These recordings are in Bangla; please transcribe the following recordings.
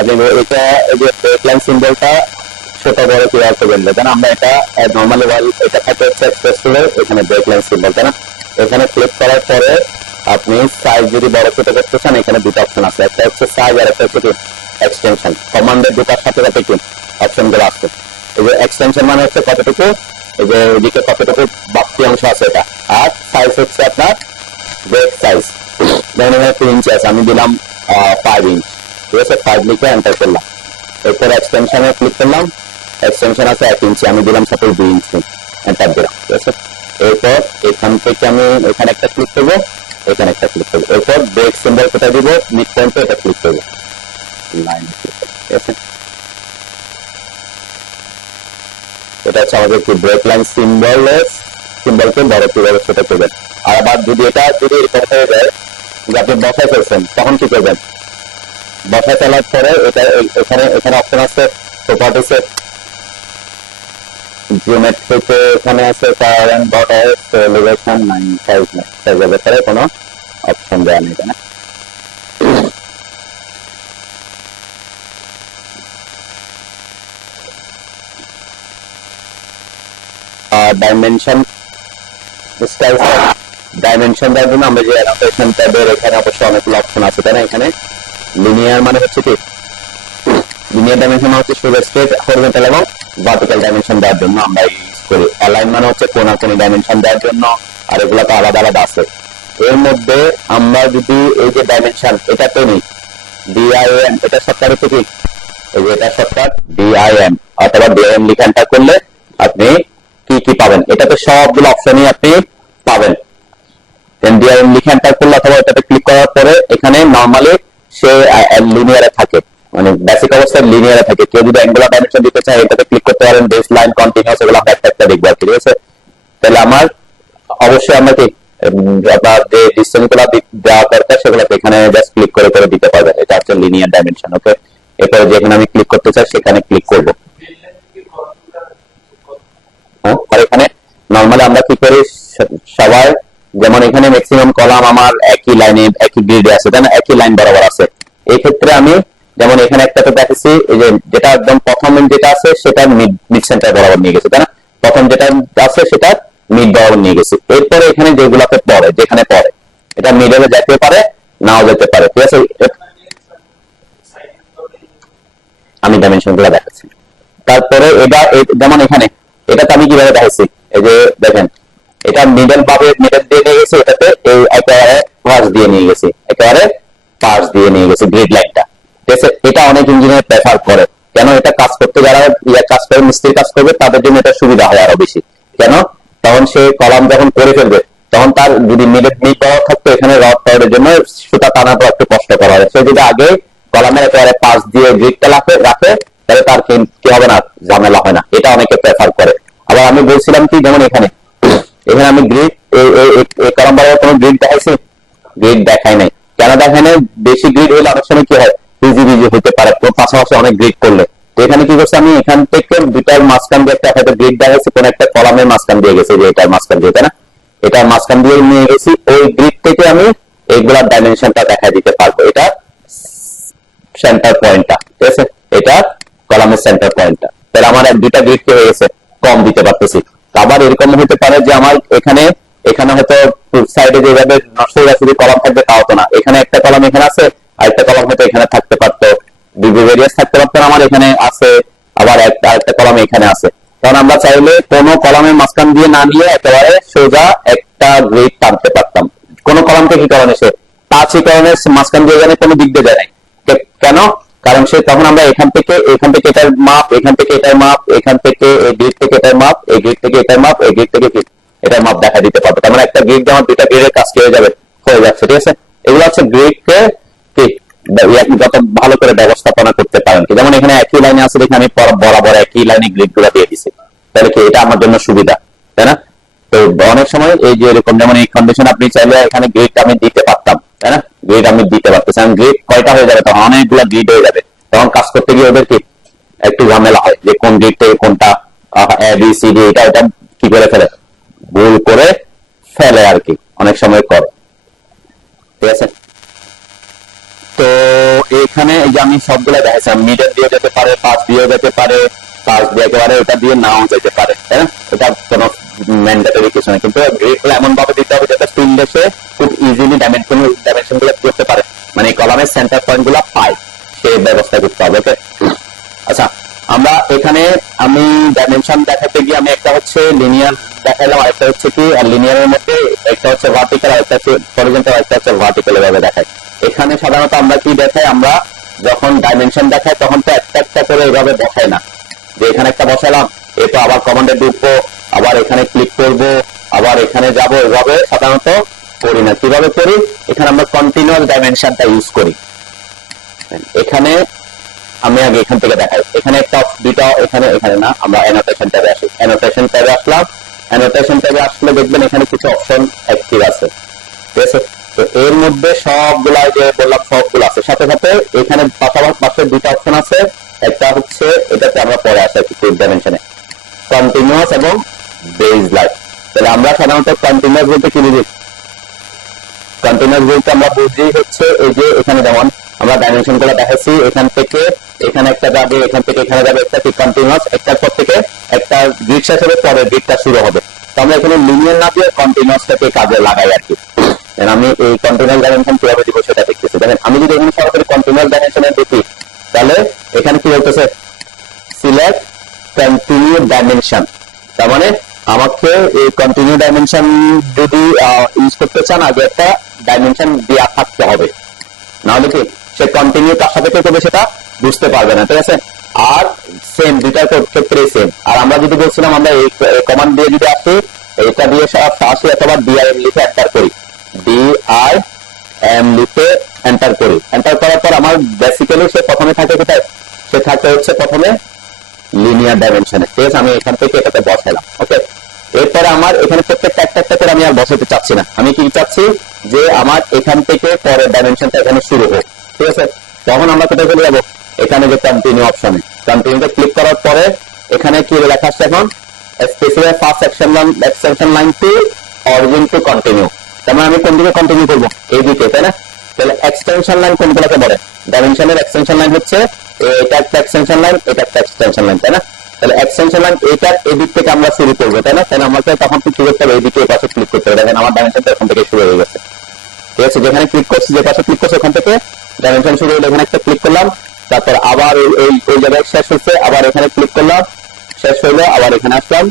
আপনি এটা এই যে ব্রেকলাইন সিম্বলটা ছোট বড় কিভাবে করবেন, দেখেন আমরা এটা নর্মালি এটা থাকে হচ্ছে এক্সপ্রেস টুলে, এখানে ব্রেকলাইন সিম্বল, তাই না? এখানে ক্লিক করার পরে আপনি সাইজ যদি বড় ছোট করতে চান, এখানে দুটো অপশন আছে, একটা হচ্ছে সাইজ আর একটা হচ্ছে কি এক্সটেনশন। কমান্ডের ঢোকার সাথে সাথে কি অপশন গুলো আসছে। এই যে এক্সটেনশন মানে হচ্ছে কতটুকু, এই যে ওইদিকে কতটুকু বাড়তি অংশ আছে এটা, আর সাইজ হচ্ছে আপনার ব্রেক সাইজ। ধরেন এখানে 2 ইঞ্চি আছে, আমি দিলাম 5 ইঞ্চ, ঠিক আছে? 5 লিখে এন্টার করলাম। এরপর এক্সটেনশনে ক্লিক করলাম, এক্সটেনশন আছে 1 ইঞ্চি, আমি দিলাম সাপোজ 2 ইঞ্চি, এন্টার দিলাম, ঠিক আছে? এরপর এখান থেকে আমি এখানে একটা ক্লিক করবো, এখানে একটা ক্লিক করবো, এরপর ব্রেক সিম্বল কোথায় দিব, মিড পয়েন্টে এটা ক্লিক করবো, লাইন, ঠিক আছে? এটা হচ্ছে আমাদের কি ব্রেক লাইন সিম্বলকে বড় কিভাবে ছোট করবেন। আর আবার যদি এটা যদি এরকম হয়ে যায় যে আপনি বসায় ফেলছেন, তখন কি করবেন? বসায় ফেলার পরে এটা এখানে এখানে অপশন আছে প্রপার্টিসে, জিওমেট্রিতে এখানে আছে কারেন্ট বর্ডার এলিভেশন 959 সাইজের ব্যাপারে কোনো অপশন দেওয়া নেই, তাই না? ডাইমেনশন স্টাইল, ডাইমেনশন দেওয়ার জন্য আমরা যে অ্যানোটেশন ট্যাবের এখানে অবশ্যই অনেকগুলো অপশন আছে, তাই না? এখানে লিনিয়ার মানে হচ্ছে কি, লিনিয়ার ডাইমেনশন হচ্ছে শুধু স্ট্রেট, হরিজন্টাল এবং ভার্টিক্যাল ডাইমেনশন দেওয়ার জন্য আমরা ইউজ করি। অ্যালাইন মানে হচ্ছে কোনাকুনি ডাইমেনশন দেওয়ার জন্য, আর এগুলো তো আলাদা আলাদা আছে। এর মধ্যে আমরা যদি এই যে ডাইমেনশন এটাতে নিই ডিআইএম, এটা শর্টকাট হচ্ছে কি, এই যে এটা শর্টকাট ডিআইএম অথবা ডিআইএম লিখে এন্টার করলে আপনি কি কি পাবেন, এটাতে সবগুলো অপশনই আপনি পাবেন। ডিআইএম লিখে এন্টার করলে অথবা এটাতে ক্লিক করার পরে এখানে নরমালি সে লিনিয়ারে থাকে, মানে বেসিক অবস্থায় লিনিয়ারে থাকে। কেউ যদি অ্যাঙ্গুলার ডাইমেনশন দিতে চায় এটাতে ক্লিক করতে পারেন, বেস লাইন, কন্টিনিউয়াস, এগুলো আমরা একটা একটা দেখবো, ঠিক আছে? তাহলে আমার অবশ্যই আমরা কি আপনার যে ডিসটেন্স গুলো দেওয়া দরকার সেগুলো এখানে জাস্ট ক্লিক করে করে দিতে পারবেন। এটা হচ্ছে লিনিয়ার ডাইমেনশন। ওকে, এরপরে যেখানে আমি ক্লিক করতে চাই সেখানে ক্লিক করব। আর এখানে নরমালি আমরা কি করি সবাই, যেমন এখানে ম্যাক্সিমাম কলাম আমার একই লাইনে একই গ্রিডে আছে, তাই না? একই লাইন বরাবর আছে। এই ক্ষেত্রে আমি যেমন এখানে একটাতে দেখেছি, এই যে যেটা একদম প্রথম যেটা আছে সেটা মিড সেন্টার বরাবর নিয়ে গেছে, তাই না? প্রথম যেটা আছে সেটা মিড বরাবর নিয়ে গেছে। এরপরে এখানে যেগুলোতে পড়ে, যেখানে পড়ে এটা মিডলে যেতে পারে, নাও যেতে পারে, ঠিক আছে? আমি ডাইমেনশন গুলো দেখাচ্ছি। তারপরে এটা যেমন এখানে এটাতে আমি কিভাবে দেখাচ্ছি, এই যে দেখেন এটা মিডল ভাবে মিডল দিয়ে নিয়ে গেছে, এটাতে এই একেবারে পাশ দিয়ে নিয়ে গেছে, একেবারে পাশ দিয়ে নিয়ে গেছে গ্রিড লাইনটা, ঠিক আছে? এটা অনেক ইঞ্জিনিয়ার প্রেফার করে। কেন? এটা কাজ করতে যারা কাজ করে, মিস্ত্রি কাজ করবে, তাদের জন্য এটা সুবিধা হয় আরো বেশি। কেন? তখন সে কলাম যখন করে ফেলবে তখন তার যদি মিড বরাবর থাকতো, এখানে রড টডের জন্য সুতা টানার পর একটু কষ্ট করা হয়। সে যদি আগে কলামের একেবারে পাশ দিয়ে গ্রিডটা রাখে তাহলে তার কি হবে না, ঝামেলা হয় না। এটা অনেকে প্রেফার করে। আবার আমি বলছিলাম কি, যেমন এখানে এখানে আমি গ্রিড কলাম বরাবর কোনো গ্রিড দেখাইছি, গ্রিড দেখাই নাই। কেন দেখাই নাই? বেশি গ্রিড হলে অনেক সময় কি হয়, বিজি হতে পারে পাশাপাশি অনেক গ্রিড করলে। তো এখানে কি করছে, আমি এখান থেকে দুটার মাঝখান দিয়ে একটা হয়তো গ্রিড দেখাইছি, কোন একটা কলামের মাঝখান দিয়ে গেছে, যে এটার মাঝখান দিয়ে, তাই না? এটার মাঝখান দিয়ে নিয়ে গেছি, ওই গ্রিড থেকে আমি এইগুলার ডাইমেনশনটা দেখা দিতে পারবো। এটা সেন্টার পয়েন্টটা, ঠিক আছে? এটা কলামের সেন্টার পয়েন্টটা। তাহলে আমার দুইটা গ্রিড কি হয়ে গেছে, কম দিতে পারতেছি। আবার এরকম হতে পারে যে আমার এখানে হয়তো সাইডে যেভাবে নষ্ট হয়ে গেছে, কলাম থাকবে তাও তো না। এখানে একটা কলাম এখানে আছে, আর একটা কলাম হয়তো এখানে থাকতে পারতো, ভেরিয়াস থাকতে পারতো, আমার এখানে আছে, আবার আরেকটা কলাম এখানে আছে। কারণ আমরা চাইলে কোনো কলামের মাঝখান দিয়ে না নিয়ে একেবারে সোজা একটা গ্রিড টানতে পারতাম। কোন কলামকে কি কারণে সে টাচই কারণে মাঝখান দিয়ে জানে কোনো দিক দিয়ে যায় নাই। কেন? কারণ সে তখন আমরা এখান থেকে এটার মাপ, এখান থেকে এটার মাপ, এখান থেকে এই গ্রিড থেকে এটার মাপ, এই গ্রিড থেকে এটার মাপ, এই গ্রিড থেকে এটার মাপ দেখা দিতে পারবো। তার মানে একটা গ্রিড যেমন দুইটা গ্রিডের কাজ হয়ে যাচ্ছে, ঠিক আছে? এগুলো হচ্ছে গ্রিডকে কি আপনি যত ভালো করে ব্যবস্থাপনা করতে পারেন। যেমন এখানে একই লাইনে আছে, দেখে আমি বরাবর একই লাইনে গ্রিড গুলো দিয়ে দিচ্ছি, তাহলে কি এটা আমার জন্য সুবিধা, তাই না? তো অনেক সময় এই যে এরকম, যেমন এই কন্ডিশন আপনি চাইলে এখানে গ্রিড আমি দিতে পারতাম, তাই না? গ্রিড আমি দিতে পারতেছি। গ্রিড কয়টা হয়ে যাবে, তখন অনেকগুলো গ্রিড হয়ে যাবে, তখন কাজ করতে গিয়ে ওদের কি একটু ঝামেলা হয় যে কোন গ্রিড থেকে কোনটা এবিসিডি এটা কি করে ফেলে, ভুল করে ফেলে আর কি, অনেক সময় করে, ঠিক আছে? তো এই এখানে এই যে আমি সবগুলো দেখাচ্ছিলাম, মিডল দিয়ে যেতে পারে, পাশ দিয়ে যেতে পারে, পাশ দিয়ে একেবারে এটা দিয়ে নাও যেতে পারে, তাই না? এটা কোনো ম্যান্ডেটরি কিছু না, কিন্তু গ্রিডগুলো এমন ভাবে দিতে হবে যাতে ফিল্ড এসে খুব ইজিলি ডাইমেনশন গুলো করতে পারে, মানে কলামের সেন্টার পয়েন্ট গুলো পায়, সেই ব্যবস্থা করতে হবে। ওকে, আচ্ছা আমরা এখানে আমি ডাইমেনশন দেখাতে গিয়ে আমি একটা হচ্ছে লিনিয়ার দেখাইলাম, আরেকটা হচ্ছে কি লিনিয়ারের মধ্যে একটা হচ্ছে ভার্টিক্যাল, আরেকটা হচ্ছে হরিজন্টাল, আরেকটা হচ্ছে ভার্টিক্যাল ভাবে দেখাই। এখানে সাধারণত আমরা কি দেখাই, আমরা যখন ডাইমেনশন দেখাই তখন তো একটা একটা করে এইভাবে বসাই না, যে এখানে একটা বসালাম, এরপর আবার কমান্ডে ঢুকবো, আবার এখানে ক্লিক করব, আবার এখানে যাব, এভাবে সাধারণত করি না। কিভাবে করি, এখানে আমরা কন্টিনিউয়াস ডাইমেনশনটা ইউজ করি। এখানে আমি আগে এখান থেকে দেখাই, এখানে একটা দুইটা, এখানে এখানে না, আমরা অ্যানোটেশন ট্যাবে আসি, অ্যানোটেশন ট্যাবে আসলাম, অ্যানোটেশন ট্যাবে আসলে দেখবেন এখানে কিছু অপশন অ্যাক্টিভ আছে, ঠিক আছে? তো এর মধ্যে সবগুলা যে বললাম সবগুলো আছে, সাথে সাথে এখানে পাশাপাশি পাশে দুটো অপশন আছে, একটা হচ্ছে এটাতে আমরা পরে আসি টু ডাইমেনশনে, কন্টিনিউয়াস এবং বেজ লাইন। তাহলে আমরা সাধারণত কন্টিনিউয়াস বলতে কি বুঝি, কন্টিনিউয়াস বলতে আমরা বুঝি হচ্ছে এই যে এখানে যেমন আমরা ডাইমেনশন গুলো দেখাচ্ছি, এখান থেকে এখানে একটা যাবে, এখান থেকে এখানে যাবে, একটা কি কন্টিনিউয়াস, একটার পর থেকে একটা গ্রিড শেষ হবে, পরে গ্রিডটা শুরু হবে। তো আমরা এখানে লিনিয়ার না দিয়ে কন্টিনিউয়াসটাকে কাজে লাগাই আর কি। আমি এই কন্টিনিউয়াস ডাইমেনশন কিভাবে দিব সেটা দেখতেছি। দেখেন আমি যদি এখানে সরাসরি কন্টিনিউয়াস ডাইমেনশনে দেখি, তাহলে এখানে কি বলতেছে, সিলেক্ট কন্টিনিউ ডাইমেনশন, তার মানে আমাকে এই কন্টিনিউ ডাইমেনশন যদি ইউজ করতে চান আগে একটা ডাইমেনশন দেওয়া থাকতে হবে, নাহলে কি সে কন্টিনিউ তার সাথে কে করবে সেটা বুঝতে পারবে না, ঠিক আছে? আর সেম দুইটার ক্ষেত্রে সেম। আর আমরা যদি বলছিলাম আমরা এই কমান্ড দিয়ে যদি আসি, এটা দিয়ে আসি অথবা ডিআইএম লিখে এন্টার করি, ডিআইএম লিখে এন্টার করি, এন্টার করার পর আমার বেসিক্যালি সে প্রথমে থাকে কোথায়, সে থাকে হচ্ছে প্রথমে লিনিয়ার ডাইমেনশনে, ঠিক আছে? আমি এখান থেকে এটাতে বসাইলাম। ওকে, এরপরে আমার এখানে প্রত্যেকটা একটা একটা করে আমি আর বসাতে চাচ্ছি না, আমি কি চাচ্ছি যে আমার এখান থেকে পরের ডাইমেনশনটা এখানে শুরু হোক, ঠিক আছে? তখন আমরা কোথায় চলে যাবো, এখানে যে কন্টিনিউ অপশনে, কন্টিনিউতে ক্লিক করার পরে এখানে কি লেখা আসছে এখন, specify first extension line to origin to continue. তার মানে আমি কোন দিকে কন্টিনিউ করবো, এই দিকে, তাই না? তাহলে এক্সটেনশন লাইন কোনগুলোকে বলে, ডাইমেনশনের এক্সটেনশন লাইন হচ্ছে এটা একটা এক্সটেনশন লাইন, এটা একটা এক্সটেনশন লাইন, তাই না? তাহলে এক্সটেনশন লাইন এটার এদিক থেকে আমরা শুরু করবো, তাই না? তাহলে আমাকে তখন কি করতে হবে, এইদিকে এই পাশে ক্লিক করতে হবে। দেখেন আমার ডাইমেনশনটা ওখান থেকে শুরু হয়ে গেছে, ঠিক আছে? যেখানে ক্লিক করছি, যে পাশে ক্লিক করছে ওখান থেকে ডাইমেনশন শুরু হলো, এখানে একটা ক্লিক করলাম, তারপর আবার ওই জায়গায় শেষ হচ্ছে, আবার এখানে ক্লিক করলাম, শেষ হইলো, আবার এখানে আসলাম,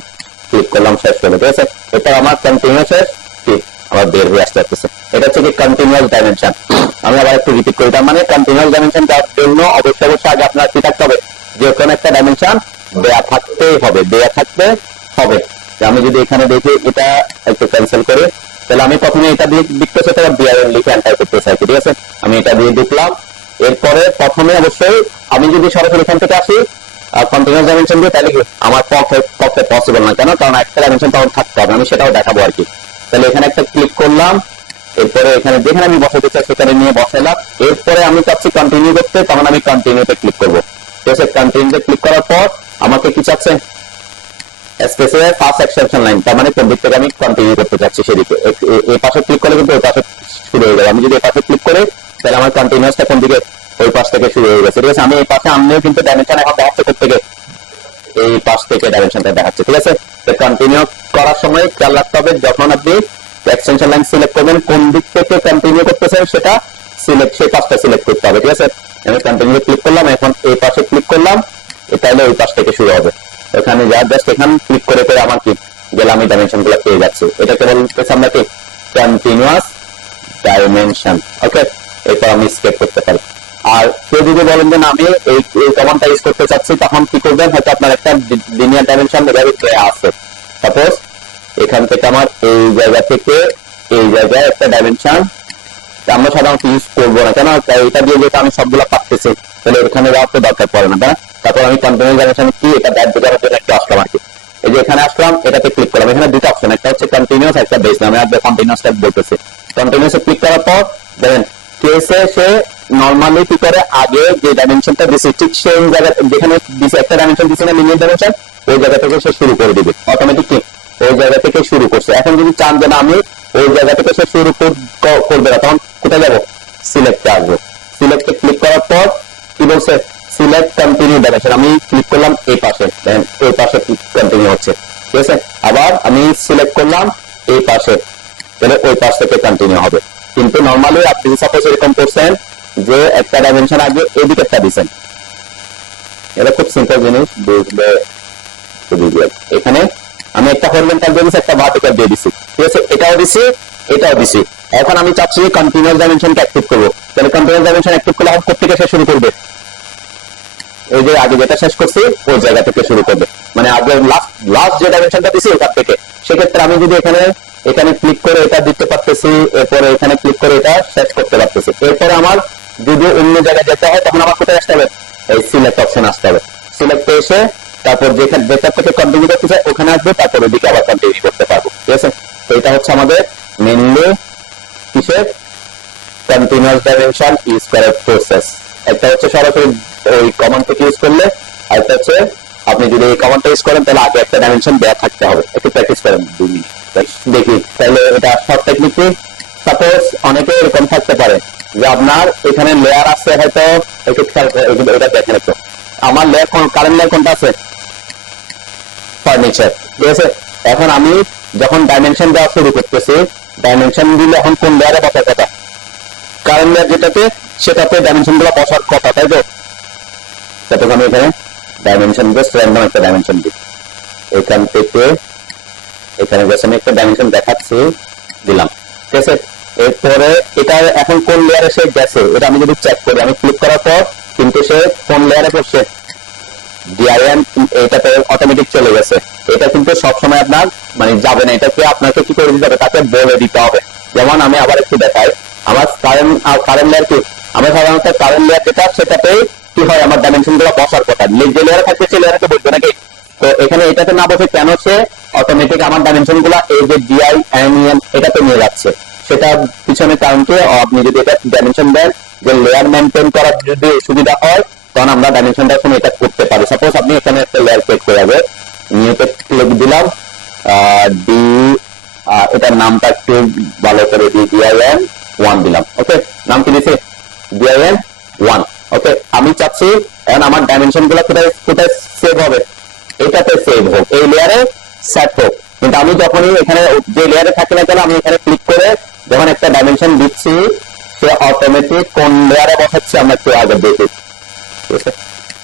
ক্লিক করলাম, শেষ হলো, ঠিক আছে? এটা আমার কন্টিনিউয়াস শেষ, ঠিক আবার বের হয়ে আসতে আসতেছে। এটা হচ্ছে কি কন্টিনিউয়াস ডাইমেনশন। আমি আবার একটু রিপিট করি, তার মানে কন্টিনিউয়াস ডাইমেনশন দেওয়ার জন্য অবশ্যই আগে আপনার কি থাকতে হবে, যে কোনো একটা ডাইমেনশন দেয়া থাকতেই হবে, দেয়া থাকতে হবে। আমি যদি এখানে দেখি এটা একটু ক্যান্সেল করে, তাহলে আমি প্রথমে এটা দিয়ে লিখতেছি, তারপর ডিআরএম লিখে এন্টার করতে চাই, ঠিক আছে? আমি এটা দিয়ে ঢুকলাম, এরপরে প্রথমে অবশ্যই আমি যদি সরাসরি এখান থেকে আসি কন্টিনিউয়াস ডাইমেনশন দিয়ে, তাহলে আমার পক্ষে পসিবল না, কেন? কারণ একটা ডাইমেনশন তখন থাকতে হবে, আমি সেটাও দেখাবো আর কি। তাহলে এখানে একটা ক্লিক করলাম, এরপরে এখানে যেখানে আমি বসাতে চাই সেখানে নিয়ে বসালাম, এরপরে আমি চাচ্ছি কন্টিনিউ করতে, তখন আমি কন্টিনিউতে ক্লিক করবো, ঠিক আছে? কন্টিনিউতে ক্লিক করার পর আমাকে কি চাচ্ছে, স্পেসিফাই ফার্স্ট এক্সটেনশন লাইন, তার মানে কোন দিক থেকে আমি কন্টিনিউ করতে চাচ্ছি সেদিকে। এই পাশে ক্লিক করলে কিন্তু ওই পাশে শুরু হয়ে যাবে, আমি যদি এই পাশে ক্লিক করি তাহলে আমার কন্টিনিউসটা কোন দিকে, ওই পাশ থেকে শুরু হয়ে গেছে, ঠিক আছে? আমি এই পাশে আনলেও কিন্তু ডাইমেনশন এখন দেখাচ্ছে থেকে এই পাশ থেকে ডাইমেনশনটা দেখাচ্ছে, ঠিক আছে? তো কন্টিনিউ করার সময় খেয়াল রাখতে হবে, যখন আপনি এক্সটেনশন লাইন সিলেক্ট করবেন কোন দিক থেকে কন্টিনিউ করতেছেন সেটা সিলেক্ট, সেই পাশটা সিলেক্ট করতে হবে, ঠিক আছে? আমি কন্টিনিউ ক্লিক করলাম, এখন এই পাশে ক্লিক করলাম, তাহলে ওই পাশ থেকে শুরু হবে। এখানে যা জাস্ট এখানে ক্লিক করে করে আমার কি গেলে আমি ডাইমেনশন গুলো পেয়ে যাচ্ছি, এটাকে বলতেছি আমরা কি কন্টিনিউয়াস ডাইমেনশন। ওকে, এরপর আমি স্কেপ করতে পারি। আর কেউ যদি বলেন যে আমি এই কমান্ডটা ইউজ করতে চাচ্ছি, তখন কি করবেন, হয়তো আপনার একটা লিনিয়ার ডাইমেনশন এভাবে দেয়া আছে, সাপোজ এখান থেকে আমার এই জায়গা থেকে এই জায়গায় একটা ডাইমেনশন আমরা সাধারণত ইউজ করবো না, কেন? এটা দিয়ে যেটা আমি সবগুলো পাচ্ছি, তাহলে এখানে যাওয়ার তো দরকার পড়ে না, তাই না? তারপর আমি কন্টিনিউয়াস ডাইমেনশন কি এটা ব্যাক করার জন্য একটা আসলাম আর কি, এই যে এখানে আসলাম, এটাতে ক্লিক করলাম, এখানে দুটো অপশন, একটা হচ্ছে কন্টিনিউয়াস, একটা বেস। আমি আর কন্টিনিউয়াস টাইপ বলতেছি, কন্টিনিউয়াসে ক্লিক করার পর দেখেন কেসে সে নরমালি কি করে, আগে যে ডাইমেনশনটা দিছে ঠিক সেই জায়গা যেখানে একটা ডাইমেনশন দিছে না লিনিয়ার ডাইমেনশন, ওই জায়গা থেকে সে শুরু করে দিবে অটোমেটিক, কি ওই জায়গা থেকে শুরু করছে। এখন যদি চান যে না আমি ওই জায়গা থেকে সে শুরু করবে না, তখন কোথায় যাবো, সিলেক্টে আসবো, সিলেক্টে ক্লিক করার পর কি বলছে, সিলেক্ট কন্টিনিউ ডাইমেনশন, আমি ক্লিক করলাম এই পাশে, এই পাশে কন্টিনিউ হচ্ছে, ঠিক আছে। আবার আমি সিলেক্ট করলাম এই পাশে, তাহলে ওই পাশ থেকে কন্টিনিউ হবে। কিন্তু নর্মালি আপনি সাপোজ এরকম করছেন যে একটা ডাইমেনশন আগে এদিকে একটা দিচ্ছেন, এটা খুব সিম্পল জিনিস, বুঝলে খুবই ইজি। এখানে আমি একটা হরিজন্টাল দিয়ে দিচ্ছি, একটা ভার্টিক্যাল দিয়ে দিচ্ছি, ঠিক আছে, এটাও দিছি এটাও দিছি। এখন আমি চাচ্ছি কন্টিনিউয়াস ডাইমেনশনকে অ্যাক্টিভ করবো, তাহলে কন্টিনিউয়াস ডাইমেনশন অ্যাক্টিভ করলে এখন কোথা থেকে শুরু করবে, এই যে আগে যেটা শেষ করছি ওই জায়গা থেকে শুরু করবে, মানে আগে লাস্ট যে ডাইমেনশনটা দিছি ওখান থেকে। সেক্ষেত্রে আমি যদি এখানে ক্লিক করে এটা দিতে পারতেছি, এরপরে এখানে ক্লিক করে এটা শেষ করতে পারতেছি। এরপরে আমার যদি অন্য জায়গায় যেতে হয় তখন আমার কোথায় আসতে হবে, এই সিলেক্ট অপশন আসতে হবে, সিলেক্টে এসে তারপর যেটা থেকে কন্টিনিউ করতে চাই ওখানে আসবে, তারপর ওইদিকে আবার কন্টিনিউ করতে পারবো, ঠিক আছে। তো এটা হচ্ছে আমাদের মেইনলি কিসের কন্টিনিউয়াস ডাইমেনশন ইউজ করার প্রসেস। একটা হচ্ছে সরাসরি ওই কমান্ড থেকে ইউজ করলে, আর একটা হচ্ছে আপনি যদি এই কমান্ডটা ইউজ করেন তাহলে আগে একটা ডাইমেনশন দেয়া থাকতে হবে। একটু প্র্যাকটিস করেন 2 মিনিট দেখি, তাহলে এটা শর্ট টেকনিক। সাপোজ অনেকে এরকম থাকতে পারে যে আপনার এখানে লেয়ার আছে, হয়তো একটু খেয়াল এটা দেখেন একটু, আমার লেয়ার কারেন্ট লেয়ার কোনটা আছে, ফার্নিচার, ঠিক আছে। এখন আমি যখন ডাইমেনশন দেওয়া শুরু করতেছি, ডাইমেনশন দিলে এখন কোন লেয়ারে বসার কথা, কারেন্ট লেয়ার যেটাতে সেটাতে ডাইমেনশন গুলো বসার কথা, তাই তো। তারপর আমি এখানে ডাইমেনশন জাস্ট র্যান্ডম একটা ডাইমেনশন দিই, এখান থেকে এখানে জাস্ট আমি একটা ডাইমেনশন দেখাচ্ছি, দিলাম, ঠিক আছে। এরপরে এটা এখন কোন লেয়ারে সে গেছে এটা আমি যদি চেক করি, আমি ক্লিক করার পর কিন্তু সে কোন লেয়ারে পড়ছে, ডিআইএম, এটাতে অটোমেটিক চলে গেছে। এটা কিন্তু সবসময় আপনার মানে যাবে না, এটাকে আপনাকে কি করে দিতে হবে, তাকে বলে দিতে হবে। যেমন আমি আবার একটু দেখাই, আমার কারেন্ট লেয়ার কি, আমার সাধারণত কারেন্ট লেয়ার যেটা সেটাতে কি হয়, আমার ডাইমেনশন গুলো বসার কথা, যে লেয়ারে থাকবে সেই লেয়ারে বসবে নাকি। তো এখানে এটাতে না বসে কেন সে অটোমেটিক আমার ডাইমেনশন গুলো এই যে ডিআইএম এটাতে নিয়ে যাচ্ছে, সেটা পিছনে কারণকে আপনি যদি এটা ডাইমেনশন দেন যে লেয়ার মেনটেন করার যদি সুবিধা হয় তখন আমরা ডাইমেনশনটা সময় এটা করতে পারি। সাপোজ আপনি এখানে একটা লেয়ার ক্রিয়েট করে যাবে, নিউতে ক্লিক দিলাম, ডি এটার নামটা একটু ভালো করে দিই, ডিআইএম 1 দিলাম, ওকে। নাম কি দিয়েছে, ডিআইএম 1, ওকে। আমি চাচ্ছি এখন আমার ডাইমেনশন গুলো কোথায় সেভ হবে, এটাতে সেভ হোক, এই লেয়ারে সেট হোক। কিন্তু আমি যখনই এখানে যে লেয়ারে থাকি না কেন, আমি এখানে ক্লিক করে যখন একটা ডাইমেনশন দিচ্ছি সে অটোমেটিক কোন লেয়ারে বসাচ্ছে আমরা একটু আগে দেখি,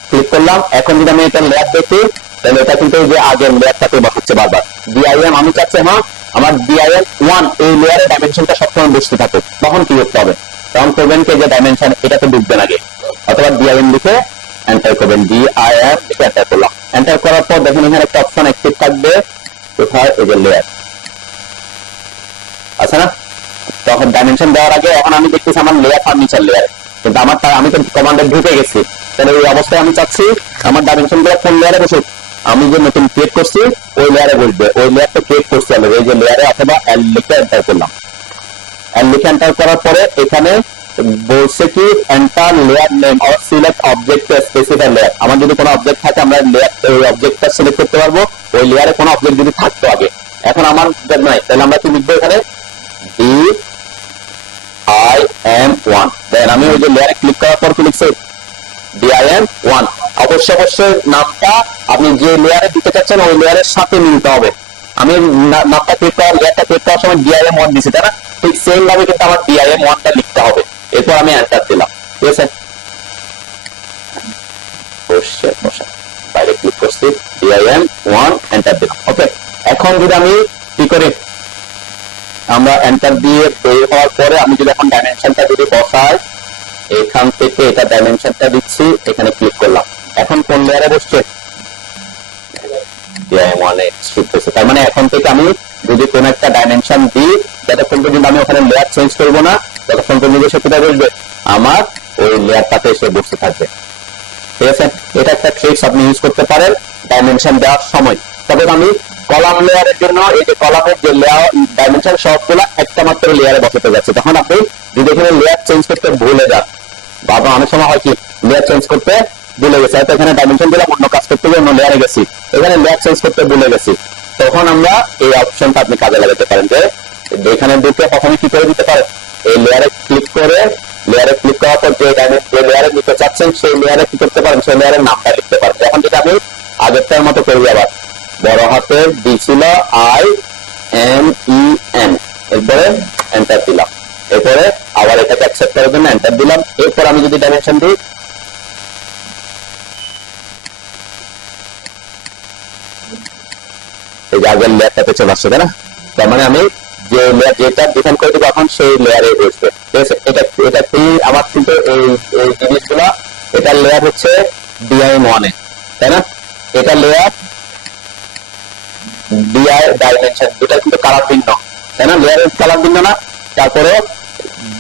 ক্লিক করলাম। এখন যদি আমি এটা লেয়ার দেখি তাহলে এটা কিন্তু যে আগের লেয়ারটাকে বসাচ্ছে বারবার। ডিআইএম আমি চাচ্ছি হ্যাঁ আমার ডিআইএম 1 এই লেয়ারে ডাইমেনশনটা সবসময় বসতে থাকুক, তখন কি করতে হবে, তখন করবেন কি যে ডাইমেনশন এটাতে ঢুকবেন আগে, অথবা ডিআইএম লিখে এন্টার করবেন, ডিআইএম লিখে এন্টার করলাম। এন্টার করার পর দেখুন এখানে একটা অপশন অ্যাক্টিভ থাকবে, কোথায়, এই যে লেয়ার আছে না। তখন ডাইমেনশন দেওয়ার আগে এখন আমি দেখতেছি আমার লেয়ার ফার্নিচার লেয়ার, কিন্তু আমি তো কমান্ডে ঢুকে গেছি, তাহলে এই অবস্থায় আমি চাচ্ছি আমার ডাইমেনশন গুলো কোন লেয়ারে বসুক, আমি যে নতুন ক্রিয়েট করছি ওই লেয়ারে বসবে, ওই লেয়ারটা ক্রিয়েট করতে হবে এই যে লেয়ারে, অথবা এল লিখে এন্টার করলাম। এল লিখে এন্টার করার পরে এখানে বলছে কি enter layer name or select object specify layer. আমার যদি কোনো অবজেক্ট থাকে আমরা লেয়ার ওই অবজেক্টটা সিলেক্ট করতে পারবো, ওই লেয়ারে কোনো অবজেক্ট যদি থাকতো আগে, এখন আমার নাই, তাহলে আমরা কি লিখবো এখানে DIM1, দেন আমি ওই যে লেয়ারে ক্লিক করার পর কি লিখছে DIM1। অবশ্যই নামটা আপনি যে লেয়ারে দিতে চাচ্ছেন ওই লেয়ারের সাথে মিলতে হবে। আমি নামটা ক্লিক করার লেয়ারটা ক্লিক করার সময় DIM1 দিছি তাই না, ঠিক সেম ভাবে কিন্তু আমার DIM1টা লিখতে হবে। এরপর আমি এন্টার দিলাম, ঠিক আছে, বাইরে ক্লিক করছি, DIM1 এন্টার দিলাম, ওকে। এখন যদি আমি কি করি, আমরা এন্টার দিয়ে বের হওয়ার পরে আমি যদি এখন ডাইমেনশনটা যদি বসাই, এখান থেকে এটা ডাইমেনশনটা দিচ্ছি, এখানে ক্লিক করলাম, এখন কোন লেয়ারে বসছে, DIM1 শিখতেছে। তার মানে এখন থেকে আমি যদি কোন একটা ডাইমেনশন দিই, যতক্ষণ পর্যন্ত আমি ওখানে লেয়ার চেঞ্জ করবো না ততক্ষণ পর্যন্ত সে কোথায় বসবে, আমার ওই লেয়ারটাতে এসে বসতে থাকবে, ঠিক আছে। এটা একটা ট্রিক্স আপনি ইউজ করতে পারেন ডাইমেনশন দেওয়ার সময়। তবে আমি কলাম লেয়ারের জন্য এই যে কলামের যে লেয়ার ডাইমেনশন সবগুলো একটা মাত্র লেয়ারে বসাতে যাচ্ছে, তখন আপনি যদি এখানে লেয়ার চেঞ্জ করতে ভুলে যান, বা অনেক সময় হয় কি লেয়ার চেঞ্জ করতে ভুলে গেছে, হয়তো এখানে ডাইমেনশন দিলাম অন্য কাজ করতে গিয়ে অন্য লেয়ারে গেছি, এখানে লেয়ার চেঞ্জ করতে ভুলে গেছি, তখন আমরা এই অপশনটা আপনি কাজে লাগাতে পারেন যে এখানে ঢুকে প্রথমে কি করে দিতে পারেন, এই লেয়ারে ক্লিক করার পর যে লেয়ারে নিতে চাচ্ছেন সেই লেয়ারে কি করতে পারেন, সেই লেয়ারের নামটা লিখতে পারেন। এখন যেটা আমি আগেরটার মতো করি, আবার বড় হাতের ডি ছিল INEN, এরপরে এন্টার দিলাম, এরপরে আবার এটাকে অ্যাকসেপ্ট করার জন্য এন্টার দিলাম। এরপর আমি যদি ডাইমেনশন দিই, এই যে আগের লেয়ারটাতে চলে আসছে, তাই না? তার মানে আমি যে লেয়ার যেটা ডিফাইন করে দেবো এখন সেই লেয়ারে বসবে। এটা কি আমার কিন্তু এই জিনিসগুলো, এটার লেয়ার হচ্ছে DIM1 এ, তাই না? এটা লেয়ার DI ডাইমেনশন, দুটা কিন্তু কালার ভিন্ন, তাই না? লেয়ারের কালার ভিন্ন না, তারপরে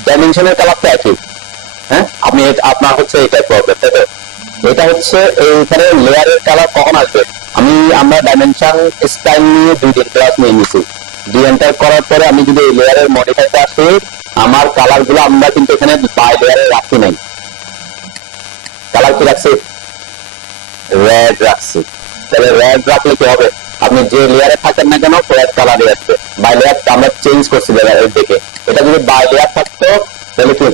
ডাইমেনশনের কালারটা একই। হ্যাঁ, আপনি আপনার হচ্ছে এটা প্রবলেম, তাই তো? এটা হচ্ছে এইখানে লেয়ারের কালার কখন আসবে, আমরা ডাইমেনশন স্টাইল নিয়ে 2 দিন ক্লাস নিয়ে নিয়েছি। এন্টার করার পরে আমি যদি এই লেয়ারের মডিফাইতে আসি, আমার কালার গুলো আমরা কিন্তু এখানে বাই লেয়ারে রাখি নাই। কালার কি রাখছি? রেড রাখছি। তাহলে রেড রাখলে কি হবে, আপনি যে লেয়ারে থাকেন না কেন রেড কালারই আসবে। বাই লেয়ার আমরা চেঞ্জ করছি লেয়ারের দিকে, এটা যদি বাই লেয়ার থাকতো তাহলে কি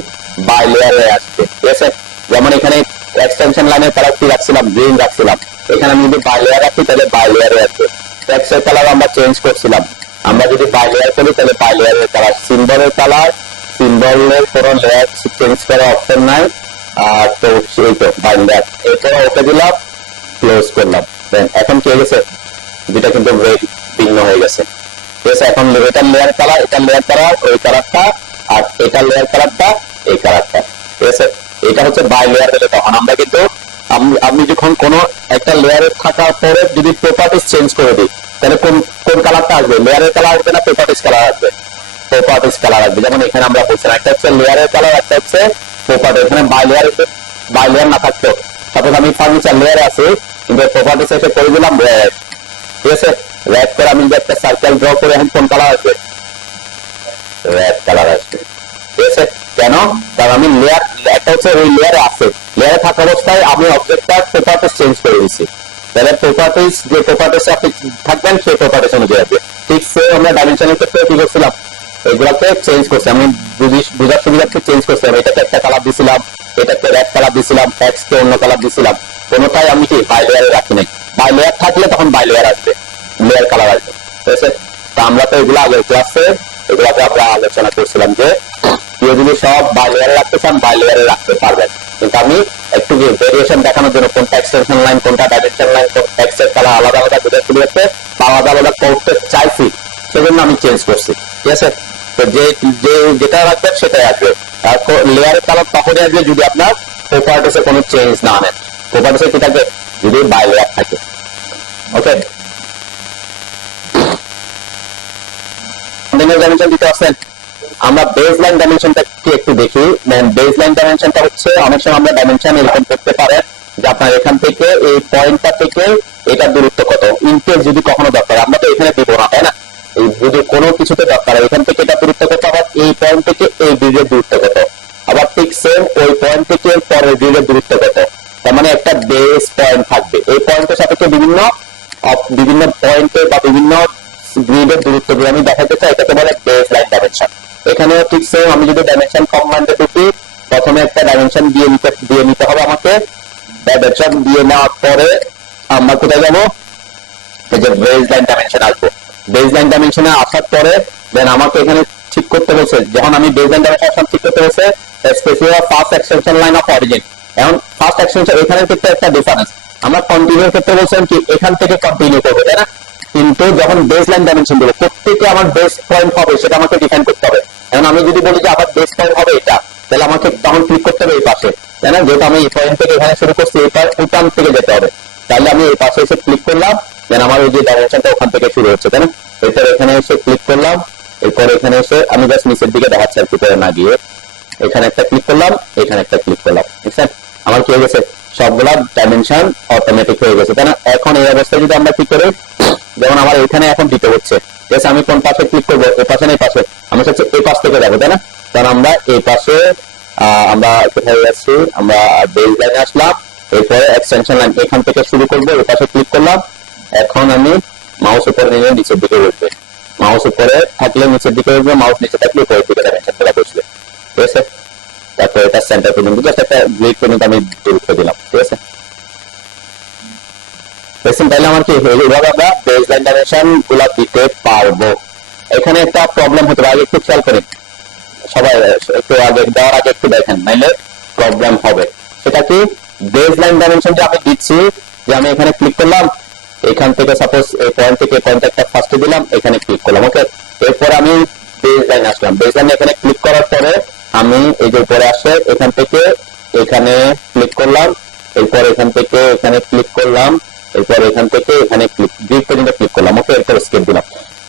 বাই লেয়ারে আসবে, ঠিক আছে? যেমন এখানে এক্সটেনশন লাইনের কালার কি রাখছিলাম, গ্রিন রাখছিলাম, এখানে আমি যদি বাই লেয়ার রাখি তাহলে বাই লেয়ারে আসবে। টেক্সটের কালার আমরা চেঞ্জ করছিলাম, আমরা যদি বাই লেয়ার করি তাহলে বাই লেয়ারের কালার। সিম্বলের কালার, সিম্বলের কোনো লেয়ার চেঞ্জ করার অপশন নাই, আর তো সেই তো বাই লেয়ার। এরপরে ওকে দিলাম, ক্লোজ করলাম, এখন কি হয়ে গেছে, দুটা কিন্তু ভিন্ন হয়ে গেছে, ঠিক আছে? এখন এটার লেয়ার কালার, এটার লেয়ার কালার ওই কালারটা, আর এটার লেয়ার কালারটা এই কালারটা, ঠিক আছে? এটা হচ্ছে বাই লেয়ার হলে তখন আমরা কিন্তু আপনি যখন কোনো একটা লেয়ারে থাকার পরে যদি প্রপার্টিজ চেঞ্জ করে দিই তাহলে কোন কোন কালারটা আসবে, লেয়ারের কালার আসবে না প্রপার্টিজ কালার আসবে? প্রপার্টিজ কালার আসবে। যেমন এখানে আমরা বলছিলাম একটা হচ্ছে লেয়ারের কালার, একটা হচ্ছে প্রপার্টি। এখানে বাই লেয়ার না থাকতো, সাপোজ আমি ফার্নিচার লেয়ারে আছি কিন্তু প্রপার্টিজ এসে করে দিলাম রেড, ঠিক আছে? রেড করে আমি যে একটা সার্কেল ড্র করে এখন কোন কালার আসবে, রেড কালার আসবে, ঠিক আছে? কেন? কারণ আমি লেয়ার, একটা হচ্ছে ওই লেয়ারে আছে, লেয়ারে থাকা অবস্থায় আমি অবজেক্টটার প্রপার্টিজ চেঞ্জ করে দিচ্ছি, তাহলে প্রপার্টিজ যে প্রপার্টিজ আপনি থাকবেন সেই প্রপার্টিজ অনুযায়ী আসবে। ঠিক সে আমরা ডাইমেনশনের ক্ষেত্রে কি করছিলাম, এগুলাকে চেঞ্জ করছি, আমি বুঝার সুবিধার্থে চেঞ্জ করছিলাম। এটাকে একটা কালার দিছিলাম, এটাকে রেড কালার দিছিলাম, টেক্সটকে অন্য কালার দিছিলাম, কোনোটাই আমি কি বাই লেয়ারে রাখি নাই। বাই লেয়ার থাকলে তখন বাই লেয়ার আসবে, লেয়ার কালার আসবে, ঠিক আছে? তা আমরা তো এগুলো আগের ক্লাসে এগুলাকে আমরা আলোচনা করছিলাম যে কেউ যদি সব বাই লেয়ারে রাখতে চান বাই লেয়ারে রাখতে পারবেন, কিন্তু আমি একটু ভেরিয়েশন দেখানোর জন্য কোনটা এক্সটেনশন লাইন, কোনটা ডাইমেনশন লাইন, টেক্সটের কালার আলাদা আলাদা বুঝার সুবিধার্থে আলাদা আলাদা করতে চাইছি, সেজন্য আমি চেঞ্জ করছি, ঠিক আছে? তো যেটা রাখবেন সেটাই আসবে। তারপর লেয়ারের কালার তখনই আসবে যদি আপনার প্রপার্টিসে কোনো চেঞ্জ না আনেন। প্রপার্টিসে কি থাকবে, যদি বাই লেয়ার থাকে, ওকে? ডাইমেনশন দিতে আসেন, আমরা বেস লাইন ডাইমেনশনটা কি একটু দেখি। বেস লাইন ডাইমেনশনটা হচ্ছে অনেক সময় আমরা ডাইমেনশন এরকম করতে পারেন যে আপনার এখান থেকে এই পয়েন্টটা থেকে এটা দূরত্ব কত, ইনকেস যদি কখনো দরকার, আমরা তো এখানে দিব না, তাই না? এই যদি কোনো কিছুতে দরকার এখান থেকে এটা দূরত্ব কত, আবার এই পয়েন্ট থেকে এই গ্রিডের দূরত্ব কত, আবার ঠিক সেম ওই পয়েন্ট থেকে পরের গ্রিডের দূরত্ব কত। তার মানে একটা বেস পয়েন্ট থাকবে, এই পয়েন্টের সাপেক্ষে বিভিন্ন পয়েন্টে বা বিভিন্ন গ্রিডের দূরত্ব দিয়ে আমি দেখাতে চাই, এটাকে বলে বেস লাইন ডাইমেনশন। এখানেও ঠিক সেম, আমি যদি ডাইমেনশন কমান্ডে ঢুকি প্রথমে একটা ডাইমেনশন দিয়ে নিতে হবে আমাকে। ডাইমেনশন দিয়ে নেওয়ার পরে আমরা কোথায় যাবো, এই যে বেস লাইন ডাইমেনশন আসবো। বেস লাইন ডাইমেনশনে আসার পরে দেন আমাকে এখানে ঠিক করতে বলছে, যখন আমি বেস লাইন ডাইমেনশন ঠিক করতে বলছে specify first extension line of origin. এখন ফার্স্ট এক্সটেনশন এখানের ক্ষেত্রে একটা ডিফারেন্স, আমরা কন্টিনিউর ক্ষেত্রে বলছিলাম কি এখান থেকে কন্টিনিউ করবো, তাই না? কিন্তু যখন বেস লাইন ডাইমেনশন দেবো প্রত্যেকে আমার বেস পয়েন্ট হবে সেটা আমাকে ডিফাইন করতে হবে। এখন আমি যদি বলি যে আমার বেস পয়েন্ট হবে এটা, তাহলে আমাকে তখন ক্লিক করতে হবে এই পাশে, তাই না? যেহেতু আমি এই পয়েন্ট থেকে এখানে শুরু করছি, এই উঠান থেকে যেতে হবে, তাহলে আমি এই পাশে এসে ক্লিক করলাম, দেন আমার ওই যে ডাইমেনশনটা ওখান থেকে শুরু হচ্ছে, তাই না? এরপর এখানে এসে ক্লিক করলাম, এরপর এখানে এসে আমি জাস্ট নিচের দিকে দেখাচ্ছি আর কি করে না গিয়ে, এখানে একটা ক্লিক করলাম, এখানে একটা ক্লিক করলাম, বুঝছেন? আমার কি হয়ে গেছে, সবগুলা ডাইমেনশন অটোমেটিক হয়ে গেছে, তাই না? এখন এই অবস্থায় যদি আমরা কি করি, যেমন আমার এখানে এখন দিতে হচ্ছে, ঠিক আছে? আমি কোন পাশে ক্লিক করবো, এই পাশে না এই পাশে, আমি হচ্ছে এই পাশ থেকে যাবো, তাই না? কারণ আমরা এই পাশে আমরা কোথায় যাচ্ছি, আমরা বেস লাইনে আসলাম, এরপরে এক্সটেনশন লাইন এখান থেকে শুরু করবো, এই পাশে ক্লিক করলাম। এখন আমি মাউস উপরে নিয়ে নিচের দিকে উঠবে, মাউস উপরে থাকলে নিচের দিকে উঠবে, মাউস নিচে থাকলে উপরের দিকে ডাইমেনশন গুলা বসবে, ঠিক আছে? তারপরে এটা সেন্টার পর্যন্ত জাস্ট একটা গ্রিড পর্যন্ত আমি দূরত্ব দিলাম, ঠিক আছে। তাহলে আমার কি এইভাবে আমরা বেজ লাইন ডাইমেনশন গুলা দিতে পারবো। এখানে একটা প্রবলেম হতে পারে, একটু খেয়াল করি সবাই, একটু আগে দেওয়ার আগে একটু দেখেন, নাইলে প্রবলেম হবে। সেটা কি, বেজ লাইন ডাইমেনশন যে আমি দিচ্ছি, যে আমি এখানে ক্লিক করলাম, এখান থেকে সাপোজ এই পয়েন্ট থেকে পয়েন্টটা ফার্স্টে দিলাম, এখানে ক্লিক করলাম, ওকে। এরপর আমি বেজ লাইন আসলাম, বেজ লাইন এখানে ক্লিক করার পরে আমি এই যে উপরে আসে এখান থেকে এখানে ক্লিক করলাম, এরপর এখান থেকে এখানে ক্লিক করলাম, এরপর এখান থেকে এখানে গ্রিড পর্যন্ত ক্লিক করলাম, ওকে। এরপর স্কেপ দিলাম।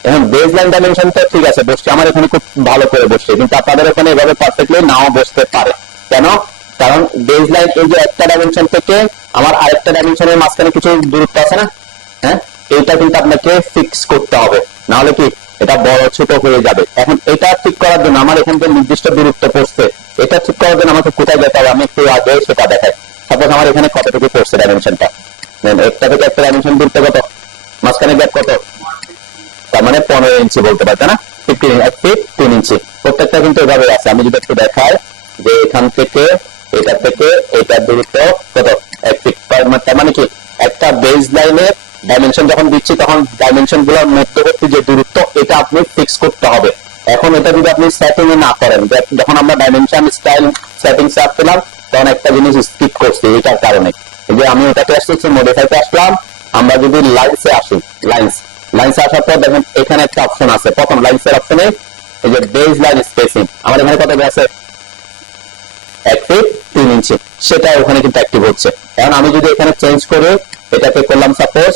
এখন বেজ লাইন ডাইমেনশনটা ঠিক আছে বসছে, আমার এখানে খুব ভালো করে বসছে, কিন্তু আপনাদের এখানে এভাবে পারফেক্টলি নাও বসতে পারে। কেন? কারণ বেজ লাইন এই যে একটা ডাইমেনশন থেকে আমার আরেকটা ডাইমেনশনের মাঝখানে কিছু দূরত্ব আছে না, হ্যাঁ, এইটা কিন্তু আপনাকে ফিক্স করতে হবে, না হলে কি এটা বড় ছোট হয়ে যাবে। এখন এটা ঠিক করার জন্য আমার এখান থেকে নির্দিষ্ট দূরত্ব পড়ছে, এটা ঠিক করার জন্য আমাকে কোথায় যেতে হবে আমি একটু আগে সেটা দেখাই। সাপোজ আমার এখানে কতটুকু পড়ছে ডাইমেনশনটা, একটা থেকে একটা ডাইমেনশন দূরত্ব কত, মাঝখানে গ্যাপ কত, তার মানে 15 ইঞ্চি বলতে পারে, তাই না, 15 ইঞ্চি। প্রত্যেকটা কিন্তু এভাবে আছে। আমি যদি একটু দেখাই যে এখান থেকে এটার দূরত্ব কত, 1 ফিট। তার মানে কি একটা বেজ লাইনের ডাইমেনশন যখন দিচ্ছি তখন ডাইমেনশন গুলোর মধ্যবর্তী যে দূরত্ব এটা আপনি ফিক্স করতে হবে। এখন এটা যদি আপনি সেটিং এ না করেন, যখন আমরা ডাইমেনশন স্টাইল সেটিংস এ আসলাম তখন একটা জিনিস স্কিপ করছি, এটার কারণে যে আমি এটাতে আসছি মডিফাইতে আসলাম, আমরা যদি লাইনসে আসি, লাইনসে আসার পর দেখেন এখানে একটা অপশন আছে, প্রথম লাইনসের অপশনে এই যে বেজ লাইন স্পেসিং, আমার এখানে কত আছে 1 ফিট 3 ইঞ্চি, সেটা ওখানে কিন্তু অ্যাক্টিভ হচ্ছে। এখন আমি যদি এখানে চেঞ্জ করে এটাকে করলাম সাপোজ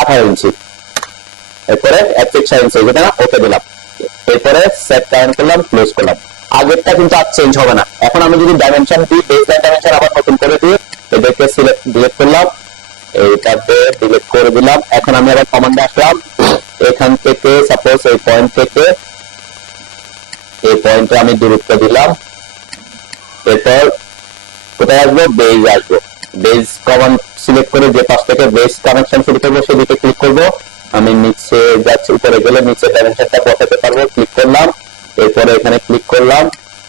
18 ইঞ্চি, এরপরে 1 ফিট 6 ইঞ্চি, যেটা না, ওকে দিলাম, এরপরে সেট কারেন্ট করলাম, ক্লোজ করলাম। আগেরটা কিন্তু আর চেঞ্জ হবে না। এখন আমি যদি ডাইমেনশন দিই, বেজ লাইন ডাইমেনশন আবার নতুন করে দিই, এটাকে ডিলিট করলাম, এইটাতে ডিলিট করে দিলাম। এখন আমি আবার কমান্ডে আসলাম, এখান থেকে সাপোজ এই পয়েন্ট থেকে এই পয়েন্টে আমি দূরত্ব দিলাম, এরপর কোথায় আসবো, বেজ আসবো, বেজ কমান্ড সিলেক্ট করে যে পাশ থেকে বেজ কানেকশন শুরু করবো সেদিকে ক্লিক করবো। আমি নিচে যাচ্ছি, উপরে গেলে নিচে ডাইমেনশনটা বসাতে পারবো, ক্লিক করলাম, এরপরে এখানে ক্লিক করলাম,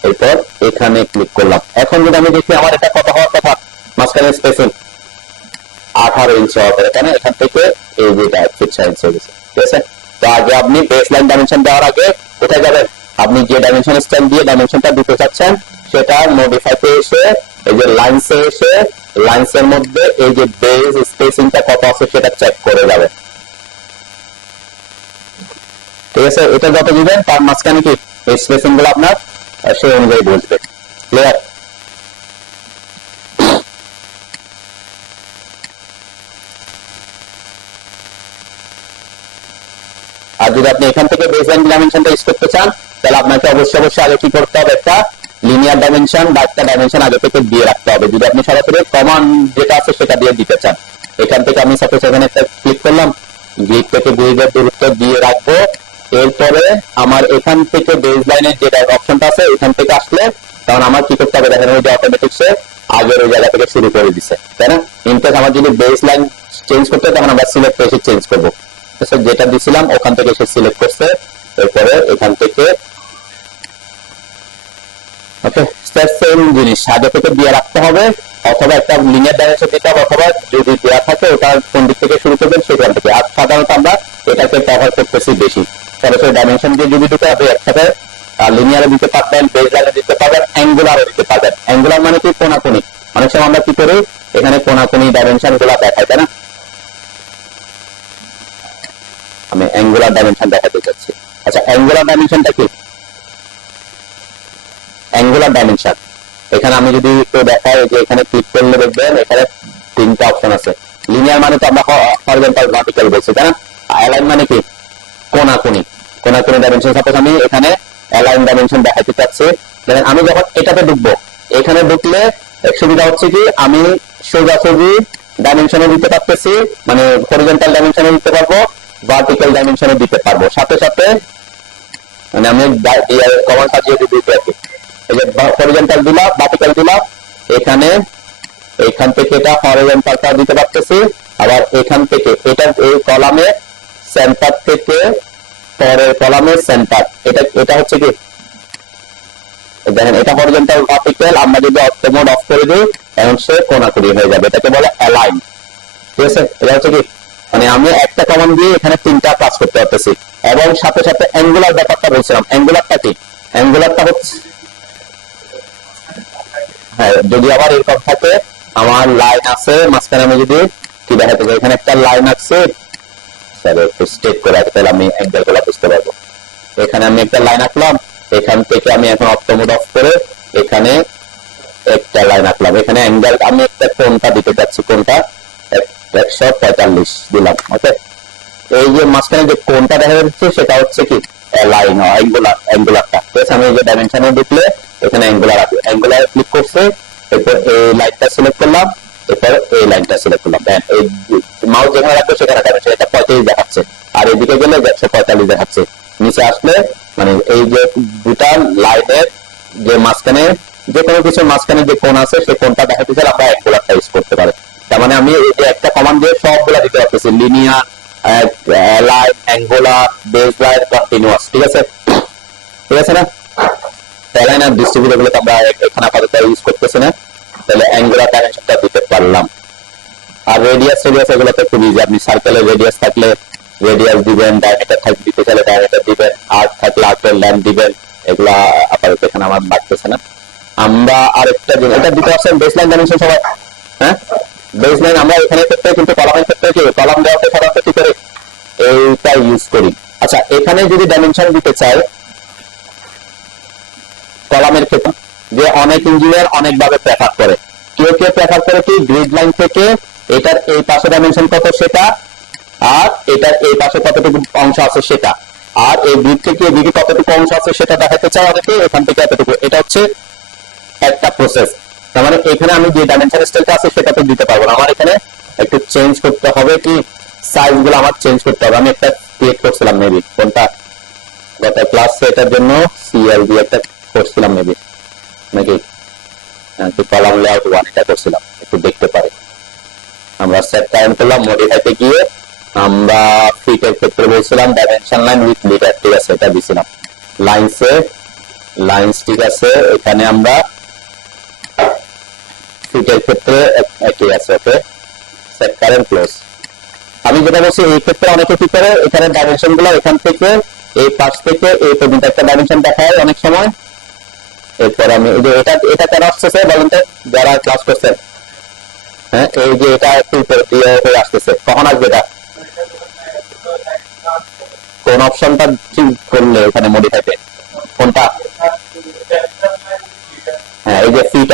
এরপর এখানে ক্লিক করলাম। এখন যদি আমি দেখি আমার এটা কত হওয়ার কথা, মাঝখানে স্পেসিং 18 ইঞ্চি হওয়ার কথা, কেন এখান থেকে এই যেটা 6 ইঞ্চি হয়েছে, ঠিক আছে। তো আগে আপনি বেস লাইন ডাইমেনশন দেওয়ার আগে কোথায় যাবেন, আপনি যে ডাইমেনশন স্টাইল দিয়ে ডাইমেনশনটা দিতে চাচ্ছেন সেটা মডিফাইতে এসে এই যে লাইনসে এসে লাইনসের মধ্যে এই যে বেস স্পেসিংটা কত আছে সেটা চেক করে যাবে, ঠিক আছে। এটা যত দিবেন তার মাঝখানে কি এই স্পেসিং গুলো আপনার সেই অনুযায়ী বসবে, ক্লিয়ার। আর যদি আপনি এখান থেকে বেস লাইন ডাইমেনশনটা ইউজ করতে চান তাহলে আপনাকে অবশ্যই আগে কি করতে হবে, একটা লিনিয়ার ডাইমেনশন বা একটা ডাইমেনশন আগে থেকে দিয়ে রাখতে হবে। যদি আপনি সরাসরি কমান্ড যেটা আছে সেটা দিয়ে দিতে চান, এখান থেকে আমি সাপোজ এখানে একটা ক্লিক করলাম, গ্রিড থেকে গ্রিডের দূরত্ব দিয়ে রাখবো। এরপরে আমার এখান থেকে বেস লাইনের যেটা অপশনটা আছে এখান থেকে আসলে তখন আমার কি করতে হবে, দেখেন ওই যে অটোমেটিক্সে আগের ওই জায়গা থেকে শুরু করে দিছে, তাই না। ইনকেস আমার যদি বেস লাইন চেঞ্জ করতে হয় তখন আমরা সিলেক্ট এসে চেঞ্জ করবো, যেটা দিছিলাম ওখান থেকে সে সিলেক্ট করছে, এরপরে এখান থেকে ওকে সেম জিনিস আগে থেকে দিয়ে রাখতে হবে, অথবা একটা লিনিয়ার ডাইমেনশন দিতে হবে, অথবা যদি দেওয়া থাকে ওটা কোন দিক থেকে শুরু করবেন সেখান থেকে। আর সাধারণত আমরা এটাকে ব্যবহার করতেছি বেশি, সরাসরি ডাইমেনশন দিয়ে যদি দিতে হবে একসাথে লিনিয়ারে দিতে পারবেন, বেস লাইনে দিতে পারবেন, অ্যাঙ্গুলারও দিতে পারবেন। অ্যাঙ্গুলার মানে কি কোনাকুনি, অনেক সময় আমরা কি করি এখানে কোনাকুনি ডাইমেনশন গুলা দেখাই, তাই না। আমি অ্যাঙ্গুলার ডাইমেনশন দেখাতে চাচ্ছি। আচ্ছা, অ্যাঙ্গুলার ডাইমেনশনটা কি, অ্যাঙ্গুলার ডাইমেনশন এখানে আমি যদি একটু দেখাই যে এখানে ক্লিক করলে দেখবেন এখানে 3টা অপশন আছে। লিনিয়ার মানে তো আমরা হরিজন্টাল ভার্টিক্যাল বলছি, তাই না। অ্যালাইন মানে কি কোনাকুনি, কোনাকুনি ডাইমেনশন। সাপোজ আমি এখানে অ্যালাইন ডাইমেনশন দেখাতে চাচ্ছি, দেখেন আমি যখন এটাতে ঢুকবো, এখানে ঢুকলে সুবিধা হচ্ছে কি আমি সোজাসুজি ডাইমেনশনে দিতে পারতেছি, মানে হরিজন্টাল ডাইমেনশনে দিতে পারবো, ভার্টিক্যাল ডাইমেনশনে দিতে পারবো, সাথে সাথে মানে আমি কমান্ড সাজিয়ে দিতে আছি। এই যে হরিজন্টাল দিলাম, ভার্টিক্যাল দিলাম, এখানে এখান থেকে এটা হরিজন্টালটা দিতে পারতেছি, আবার এখান থেকে এটা এই কলামে সেন্টার থেকে পরের কলামে সেন্টার, এটা হচ্ছে কি দেখেন এটা হরিজন্টাল ভার্টিক্যাল, আমরা যদি অর্থো মোড অফ করে দিই এখন সে কোণাকুণি হয়ে যাবে, এটাকে বলে অ্যালাইন। ঠিক আছে, এটা হচ্ছে কি মানে আমি একটা কমান্ড দিয়ে এখানে 3টা কাজ করতে পারতেছি, এবং সাথে সাথে অ্যাঙ্গুলার ব্যাপারটা বলছিলাম। অ্যাঙ্গুলারটা কি? অ্যাঙ্গুলারটা হচ্ছে হ্যাঁ, যদি আবার এরকম থাকে আমার লাইন আছে মাঝখানে, আমি যদি কি দেখাতে চাই এখানে একটা লাইন আছে, একটু স্ট্রেট করে রাখতে তাহলে আমি অ্যাঙ্গেল গুলা বুঝতে পারবো। এখানে আমি একটা লাইন আঁকলাম, এখান থেকে আমি এখন অর্থো মোড অফ করে এখানে একটা লাইন আঁকলাম, এখানে অ্যাঙ্গেল আমি একটা কোণটা দিতে চাচ্ছি, কোণটা 145 দিলাম। ওকে, এই যে মাঝখানে যে কোণটা দেখা যাচ্ছে সেটা হচ্ছে কি লাইন অ্যাঙ্গুলারটা। ঠিক আছে, আমি এই যে ডাইমেনশনে ঢুকলে এখানে অ্যাঙ্গুলার আছে, অ্যাঙ্গুলার ক্লিক করছে, এরপর এই লাইনটা সিলেক্ট করলাম, এরপর এই লাইনটা সিলেক্ট করলাম। দেন এই মাউস যেখানে রাখবো সেখানে ডাইমেনশন এটা 35 দেখাচ্ছে, আর এদিকে গেলে 145 দেখাচ্ছে। নিচে আসলে মানে এই যে দুটা লাইনের যে মাঝখানে যে কোনো কিছুর মাঝখানে যে কোণ আছে সেই কোণটা দেখাতে চাইলে আমরা অ্যাঙ্গুলারটা ইউজ করতে পারি। তার মানে আমি এই যে একটা কমান্ড দিয়ে সবগুলা দিতে পারতেছি, linear, line, angular, base line, continuous. ঠিক আছে, ঠিক আছে না? অ্যালাইন আর ডিস্ট্রিবিউট এগুলো আমরা এখানে আপাতত ইউজ করতেছি না, তাহলে অ্যাঙ্গুলার ডাইমেনশনটা দিতে পারলাম। আর রেডিয়াস এগুলো তো খুব ইজি, আপনি সার্কেলের রেডিয়াস থাকলে রেডিয়াস দিবেন, ডায়ামিটার থাকলে দিতে চাইলে ডায়ামিটার দিবেন, আর্ক থাকলে আর্কের লেন্থ দিবেন। এগুলা আপাতত এখানে আমার লাগতেছে না। আমরা আরেকটা এটা দিতে পারছেন বেসলাইন ডাইমেনশন সবাই? হ্যাঁ, বেসলাইন আমরা এখানে ক্ষেত্রে কিন্তু কলামের ক্ষেত্রে কি কলাম দেওয়াতে সাধারণত কি করে এইটা ইউজ করি। আচ্ছা, এখানে যদি ডাইমেনশন দিতে চাই কলামের ক্ষেত্রে, যে অনেক ইঞ্জিনিয়ার অনেক ভাবে প্রেফার করে, কেউ কেউ প্রেফার করে কি গ্রিড লাইন থেকে এটার এই পাশে ডাইমেনশন কত সেটা, আর এটার এই পাশে কতটুকু অংশ আছে সেটা, আর এই গ্রিড থেকে এদিকে কতটুকু অংশ আছে সেটা দেখাতে চাই অনেকে, এখান থেকে এতটুকু। এটা হচ্ছে একটা প্রসেস। তার মানে এখানে আমি যে ডাইমেনশন স্টাইলটা আছে সেটা তো দিতে পারবো না, আমার এখানে একটু চেঞ্জ করতে হবে, কি সাইজ গুলো আমার চেঞ্জ করতে হবে। আমি একটা ক্রিয়েট করছিলাম মেবি, কোনটা গত ক্লাসে এটার জন্য সিএল দিয়ে একটা করছিলাম মেবি, নাকি কলাম লেআউট 1 এটা করছিলাম, একটু দেখতে পারি। আমরা সেট টাইম করলাম, মডিফাইতে গিয়ে আমরা ফিটের ক্ষেত্রে বলছিলাম ডাইমেনশন লাইন উইথ লিডার। ঠিক আছে, এটা দিছিলাম লাইনস। ঠিক আছে, এখানে আমরা ফিটের ক্ষেত্রে একই আছে। ওকে, সেট কারেন্ট ক্লোজ। আমি যেটা বলছি এই ক্ষেত্রে অনেকে কি করে এখানে ডাইমেনশন গুলো এখান থেকে এই পাশ থেকে এই পর্যন্ত একটা ডাইমেনশন দেখায় অনেক সময়। এরপর আমি এই যে এটা কেন আসতেছে বলেন তো যারা ক্লাস করছেন? হ্যাঁ, এই যে এটা একটু উপর দিয়ে হয়ে আসতেছে, কখন আসবে এটা? কোন অপশনটা ঠিক করলে এখানে মডিফাইতে কোনটা? হ্যাঁ, এই যে ফিট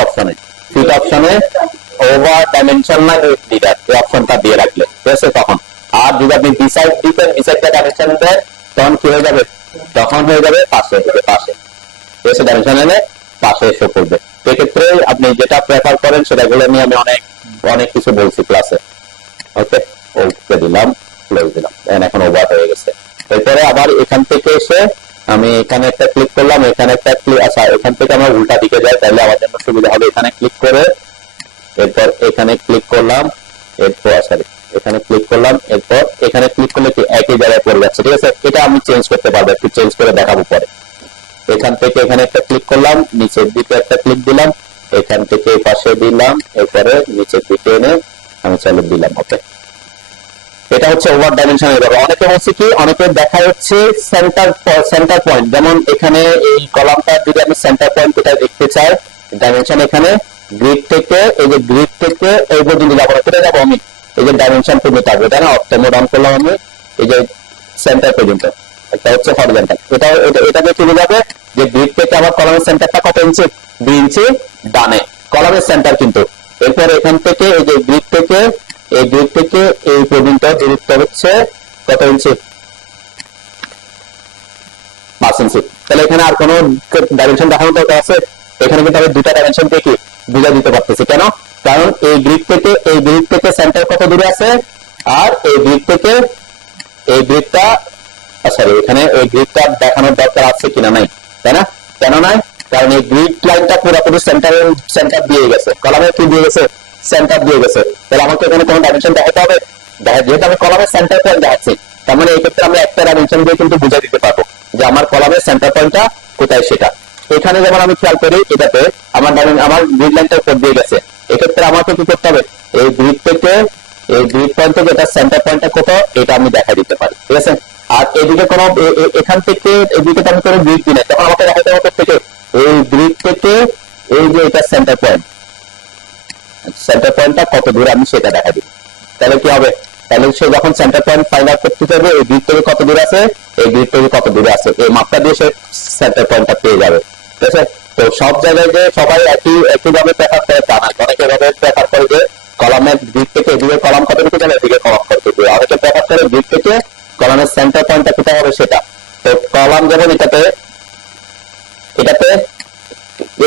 অপশনে over dimension line with leader এই অপশনটা দিয়ে রাখলে ঠিক আছে তখন। আর যদি আপনি ডিসাইড দিতেন, ডিসাইড ডাইমেনশন দেন, তখন কি হয়ে যাবে? তখন হয়ে যাবে পাশে ঠিক আছে, ডাইমেনশন এনে পাশে এসে পড়বে। সেক্ষেত্রে আপনি যেটা প্রেফার করেন সেটাগুলো নিয়ে আমি অনেক কিছু বলছি ক্লাসে। ওকে, ওকে দিলাম, ক্লোজ দিলাম, এখন ওভার হয়ে গেছে। এরপরে আবার এখান থেকে এসে আমি এখানে একটা ক্লিক করলাম, এখানে একটা ক্লিক, আচ্ছা এখান থেকে আমরা উল্টা দিকে যাই তাহলে আমার জন্য সুবিধা হবে। এখানে ক্লিক করে এরপর এখানে ক্লিক করলাম, এরপর সরি এখানে ক্লিক করলাম, এরপর এখানে ক্লিক করলে কি একই জায়গায় পড়ে যাচ্ছে। ঠিক আছে, এটা আমি চেঞ্জ করতে পারবো, একটু চেঞ্জ করে দেখাবো পরে। এখান থেকে এখানে একটা ক্লিক করলাম, নিচের দিকে একটা ক্লিক দিলাম, এখান থেকে এই পাশে দিলাম, এরপরে নিচের দিকে এনে আমি চালু দিলাম। ওকে, এটা হচ্ছে ওভার ডাইমেনশনের ব্যাপার। অনেকে বলছে কি, অনেকে দেখা যাচ্ছে সেন্টার পয়েন্ট, যেমন এখানে এই কলামটা যদি আমি সেন্টার পয়েন্ট এটা দেখতে চাই, ডাইমেনশন এখানে গ্রিড থেকে এই যে গ্রিড থেকে এই পর্যন্ত যাবো, কোথায় যাবো আমি? এই যে ডাইমেনশন পর্যন্ত আসবে, তাই না? অর্থো মোড অন করলাম আমি, এই যে সেন্টার পর্যন্ত, এটা হচ্ছে হরিজন্টাল। এটাকে চলে যাবে যে গ্রিড থেকে আমার কলামের সেন্টারটা কত ইঞ্চি? 2 ইঞ্চি ডানে কলামের সেন্টার কিন্তু। এরপর এখান থেকে এই যে গ্রিড থেকে এই পর্যন্ত দূরত্ব হচ্ছে কত ইঞ্চি? 5 ইঞ্চি। তাহলে এখানে আর কোনো ডাইমেনশন দেখানোর দরকার আছে? এখানে কিন্তু আমি দুটা ডাইমেনশন দিয়ে কি বুঝা দিতে পারতেছি। কেন? কারণ এই গ্রিড থেকে সেন্টার কত দূরে আছে, আর এই গ্রিড থেকে এই গ্রিডটা সরি এখানে এই গ্রিডটা দেখানোর দরকার আছে কিনা নাই, তাই না? কেন নাই? কারণ এই গ্রিড লাইনটা পুরোপুরি সেন্টার দিয়ে গেছে, কলামে কি দিয়ে গেছে? সেন্টার দিয়ে গেছে। তাহলে আমাকে এখানে কোনো ডাইমেনশন দেখাতে হবে? যেহেতু আমি কলামের সেন্টার পয়েন্ট দেখাচ্ছি, তার মানে এই ক্ষেত্রে আমি একটা ডাইমেনশন দিয়ে কিন্তু বুঝে দিতে পারবো যে আমার কলামের সেন্টার পয়েন্টটা কোথায় সেটা। এই এখানে যেমন আমি খেয়াল করি এটাতে আমার গ্রিড লাইনটা উপর দিয়ে গেছে, এক্ষেত্রে আমাকে কি করতে হবে, এই গ্রিড থেকে এই গ্রিড পয়েন্ট থেকে এটা সেন্টার পয়েন্টটা কোথাও এটা আমি দেখা দিতে পারি, ঠিক আছে। আর এদিকে কোনো এখান থেকে এদিকে আমি কোনো গ্রিড দিই না, তখন আমাকে দেখাতে হবে থেকে এই গ্রিড থেকে এই যে এটা সেন্টার পয়েন্টটা কত দূরে আমি সেটা দেখা দিই। তাহলে কি হবে, তাহলে সে যখন সেন্টার পয়েন্ট ফাইন্ড আউট করতে চাইবে এই গ্রিড থেকে কত দূরে আছে, এই গ্রিড থেকে কত দূরে আছে, এই মাপটা দিয়ে সে সেন্টার পয়েন্টটা পেয়ে যাবে, ঠিক আছে। তো সব জায়গায় যে সবাই একইভাবে প্রেফার করে তা না, অনেকে ভাবে প্রেফার করে যে কলামের গ্রিড থেকে এদিকে কলাম কতটুকু যাবে, এদিকে কলাম কতটুকু, অনেকে প্রেফার করে গ্রিড থেকে কলামের সেন্টার পয়েন্টটা কোথায় হবে সেটা। তো কলাম যেমন এটাতে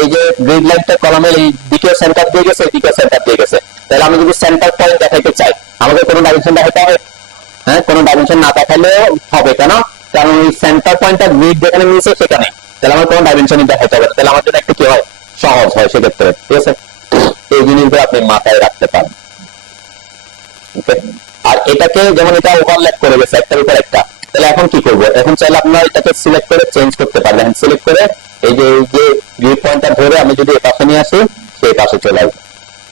এই যে গ্রিড লাইনটা কলামের এই দিকে সেন্টার দিয়ে গেছে, এদিকে সেন্টার দিয়ে গেছে, তাহলে আমি যদি সেন্টার পয়েন্ট দেখাইতে চাই আমাকে কোনো ডাইমেনশন দেখাতে হবে, হ্যাঁ কোনো ডাইমেনশন না দেখালেও হবে, কেন, কারণ ওই সেন্টার পয়েন্টটা গ্রিড যেখানে নিয়েছে সেখানে, তাহলে আমার কোনো ডাইমেনশনই দেখাতে হবে, তাহলে আমার জন্য একটু কি হয়, সহজ হয় সেক্ষেত্রে, ঠিক আছে। এই জিনিসগুলো আপনি মাথায় রাখতে পারেন। আর এটাকে যেমন এটা ওভারল্যাপ করে গেছে একটার উপর একটা, তাহলে এখন কি করবো, এখন চাইলে আপনারা এটাকে সিলেক্ট করে চেঞ্জ করতে পারবেন, সিলেক্ট করে এই যে গ্রিড পয়েন্টটা ধরে আমি যদি পাশে নিয়ে আসি সেই পাশে চলে আসবো।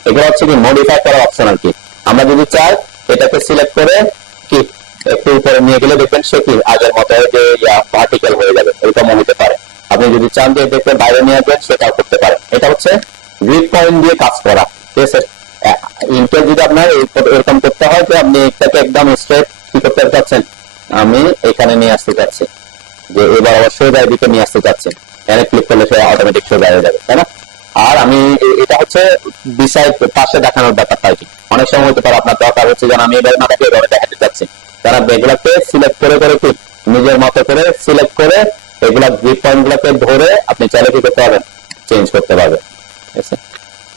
এগুলো হচ্ছে কি মডিফাই করার অপশন আর কি। আমরা যদি চাই এটাকে সিলেক্ট করে কি একটু উপরে নিয়ে গেলে দেখবেন সে কি আগের মতো যে ভার্টিক্যাল হয়ে যাবে, এরকম হতে পারে। আপনি যদি চান যে এটাকে বাইরে নিয়ে আসবেন সেটাও করতে পারেন। এটা হচ্ছে গ্রিড পয়েন্ট দিয়ে কাজ করা, ঠিক আছে। ইনকে যদি আপনার এরকম করতে হয় যে আপনি এটাকে একদম স্ট্রেট কি করতে চাচ্ছেন, আমি এখানে নিয়ে আসতে চাচ্ছি, যে এবার অবশ্যই এদিকে নিয়ে আসতে চাচ্ছি, এখানে ক্লিক করলে সে অটোমেটিক সোজা হয়ে যাবে, তাই না। আর আমি এটা হচ্ছে বিসাইড পাশে দেখানোর ব্যাপারটা আর কি। অনেক সময় হতে পারে আপনার দরকার হচ্ছে যেন আমি এবার না দেখে এভাবে দেখাতে চাচ্ছি, তারা এগুলাকে সিলেক্ট করে করে কি নিজের মতো করে সিলেক্ট করে এগুলা গ্রিড পয়েন্ট গুলাকে ধরে আপনি চাইলে কি করতে পারবেন, চেঞ্জ করতে পারবেন, ঠিক আছে,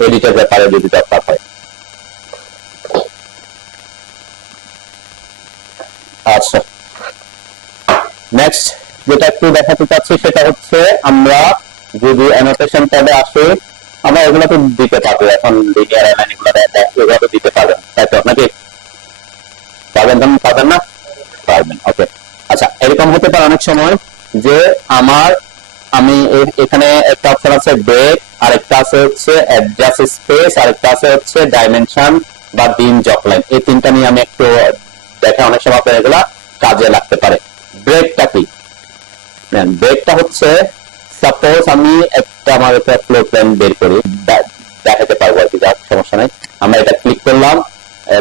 এডিটের ব্যাপারে যদি দরকার হয়। আচ্ছা, নেক্সট যেটা একটু দেখাতে চাচ্ছি সেটা হচ্ছে আমরা যদি অ্যানোটেশন ট্যাবে আসি আমরা এগুলো তো দিতে পারবো, এখন লিনিয়ার অ্যালাইন এগুলো তো দিতে পারবেন, তাই তো আপনাকে পাবেন না পারবেন, ওকে। আচ্ছা, এরকম হতে পারে অনেক সময় যে আমি এখানে একটা অপশন আছে ব্রেক, আরেকটা আছে হচ্ছে অ্যাডজাস্ট স্পেস, আরেকটা আছে হচ্ছে ডাইমেনশন বা বিম জক লাইন, এই তিনটা নিয়ে আমি একটু দেখে অনেক সময় আপনার এগুলা কাজে লাগতে পারে। ব্রেকটা কি, ব্রেকটা হচ্ছে সাপোজ আমি একটা আমার একটা ফ্লোর প্ল্যান বের করি, দেখাতে পারবো আর কি, যার সমস্যা নাই। আমরা এটা ক্লিক করলাম,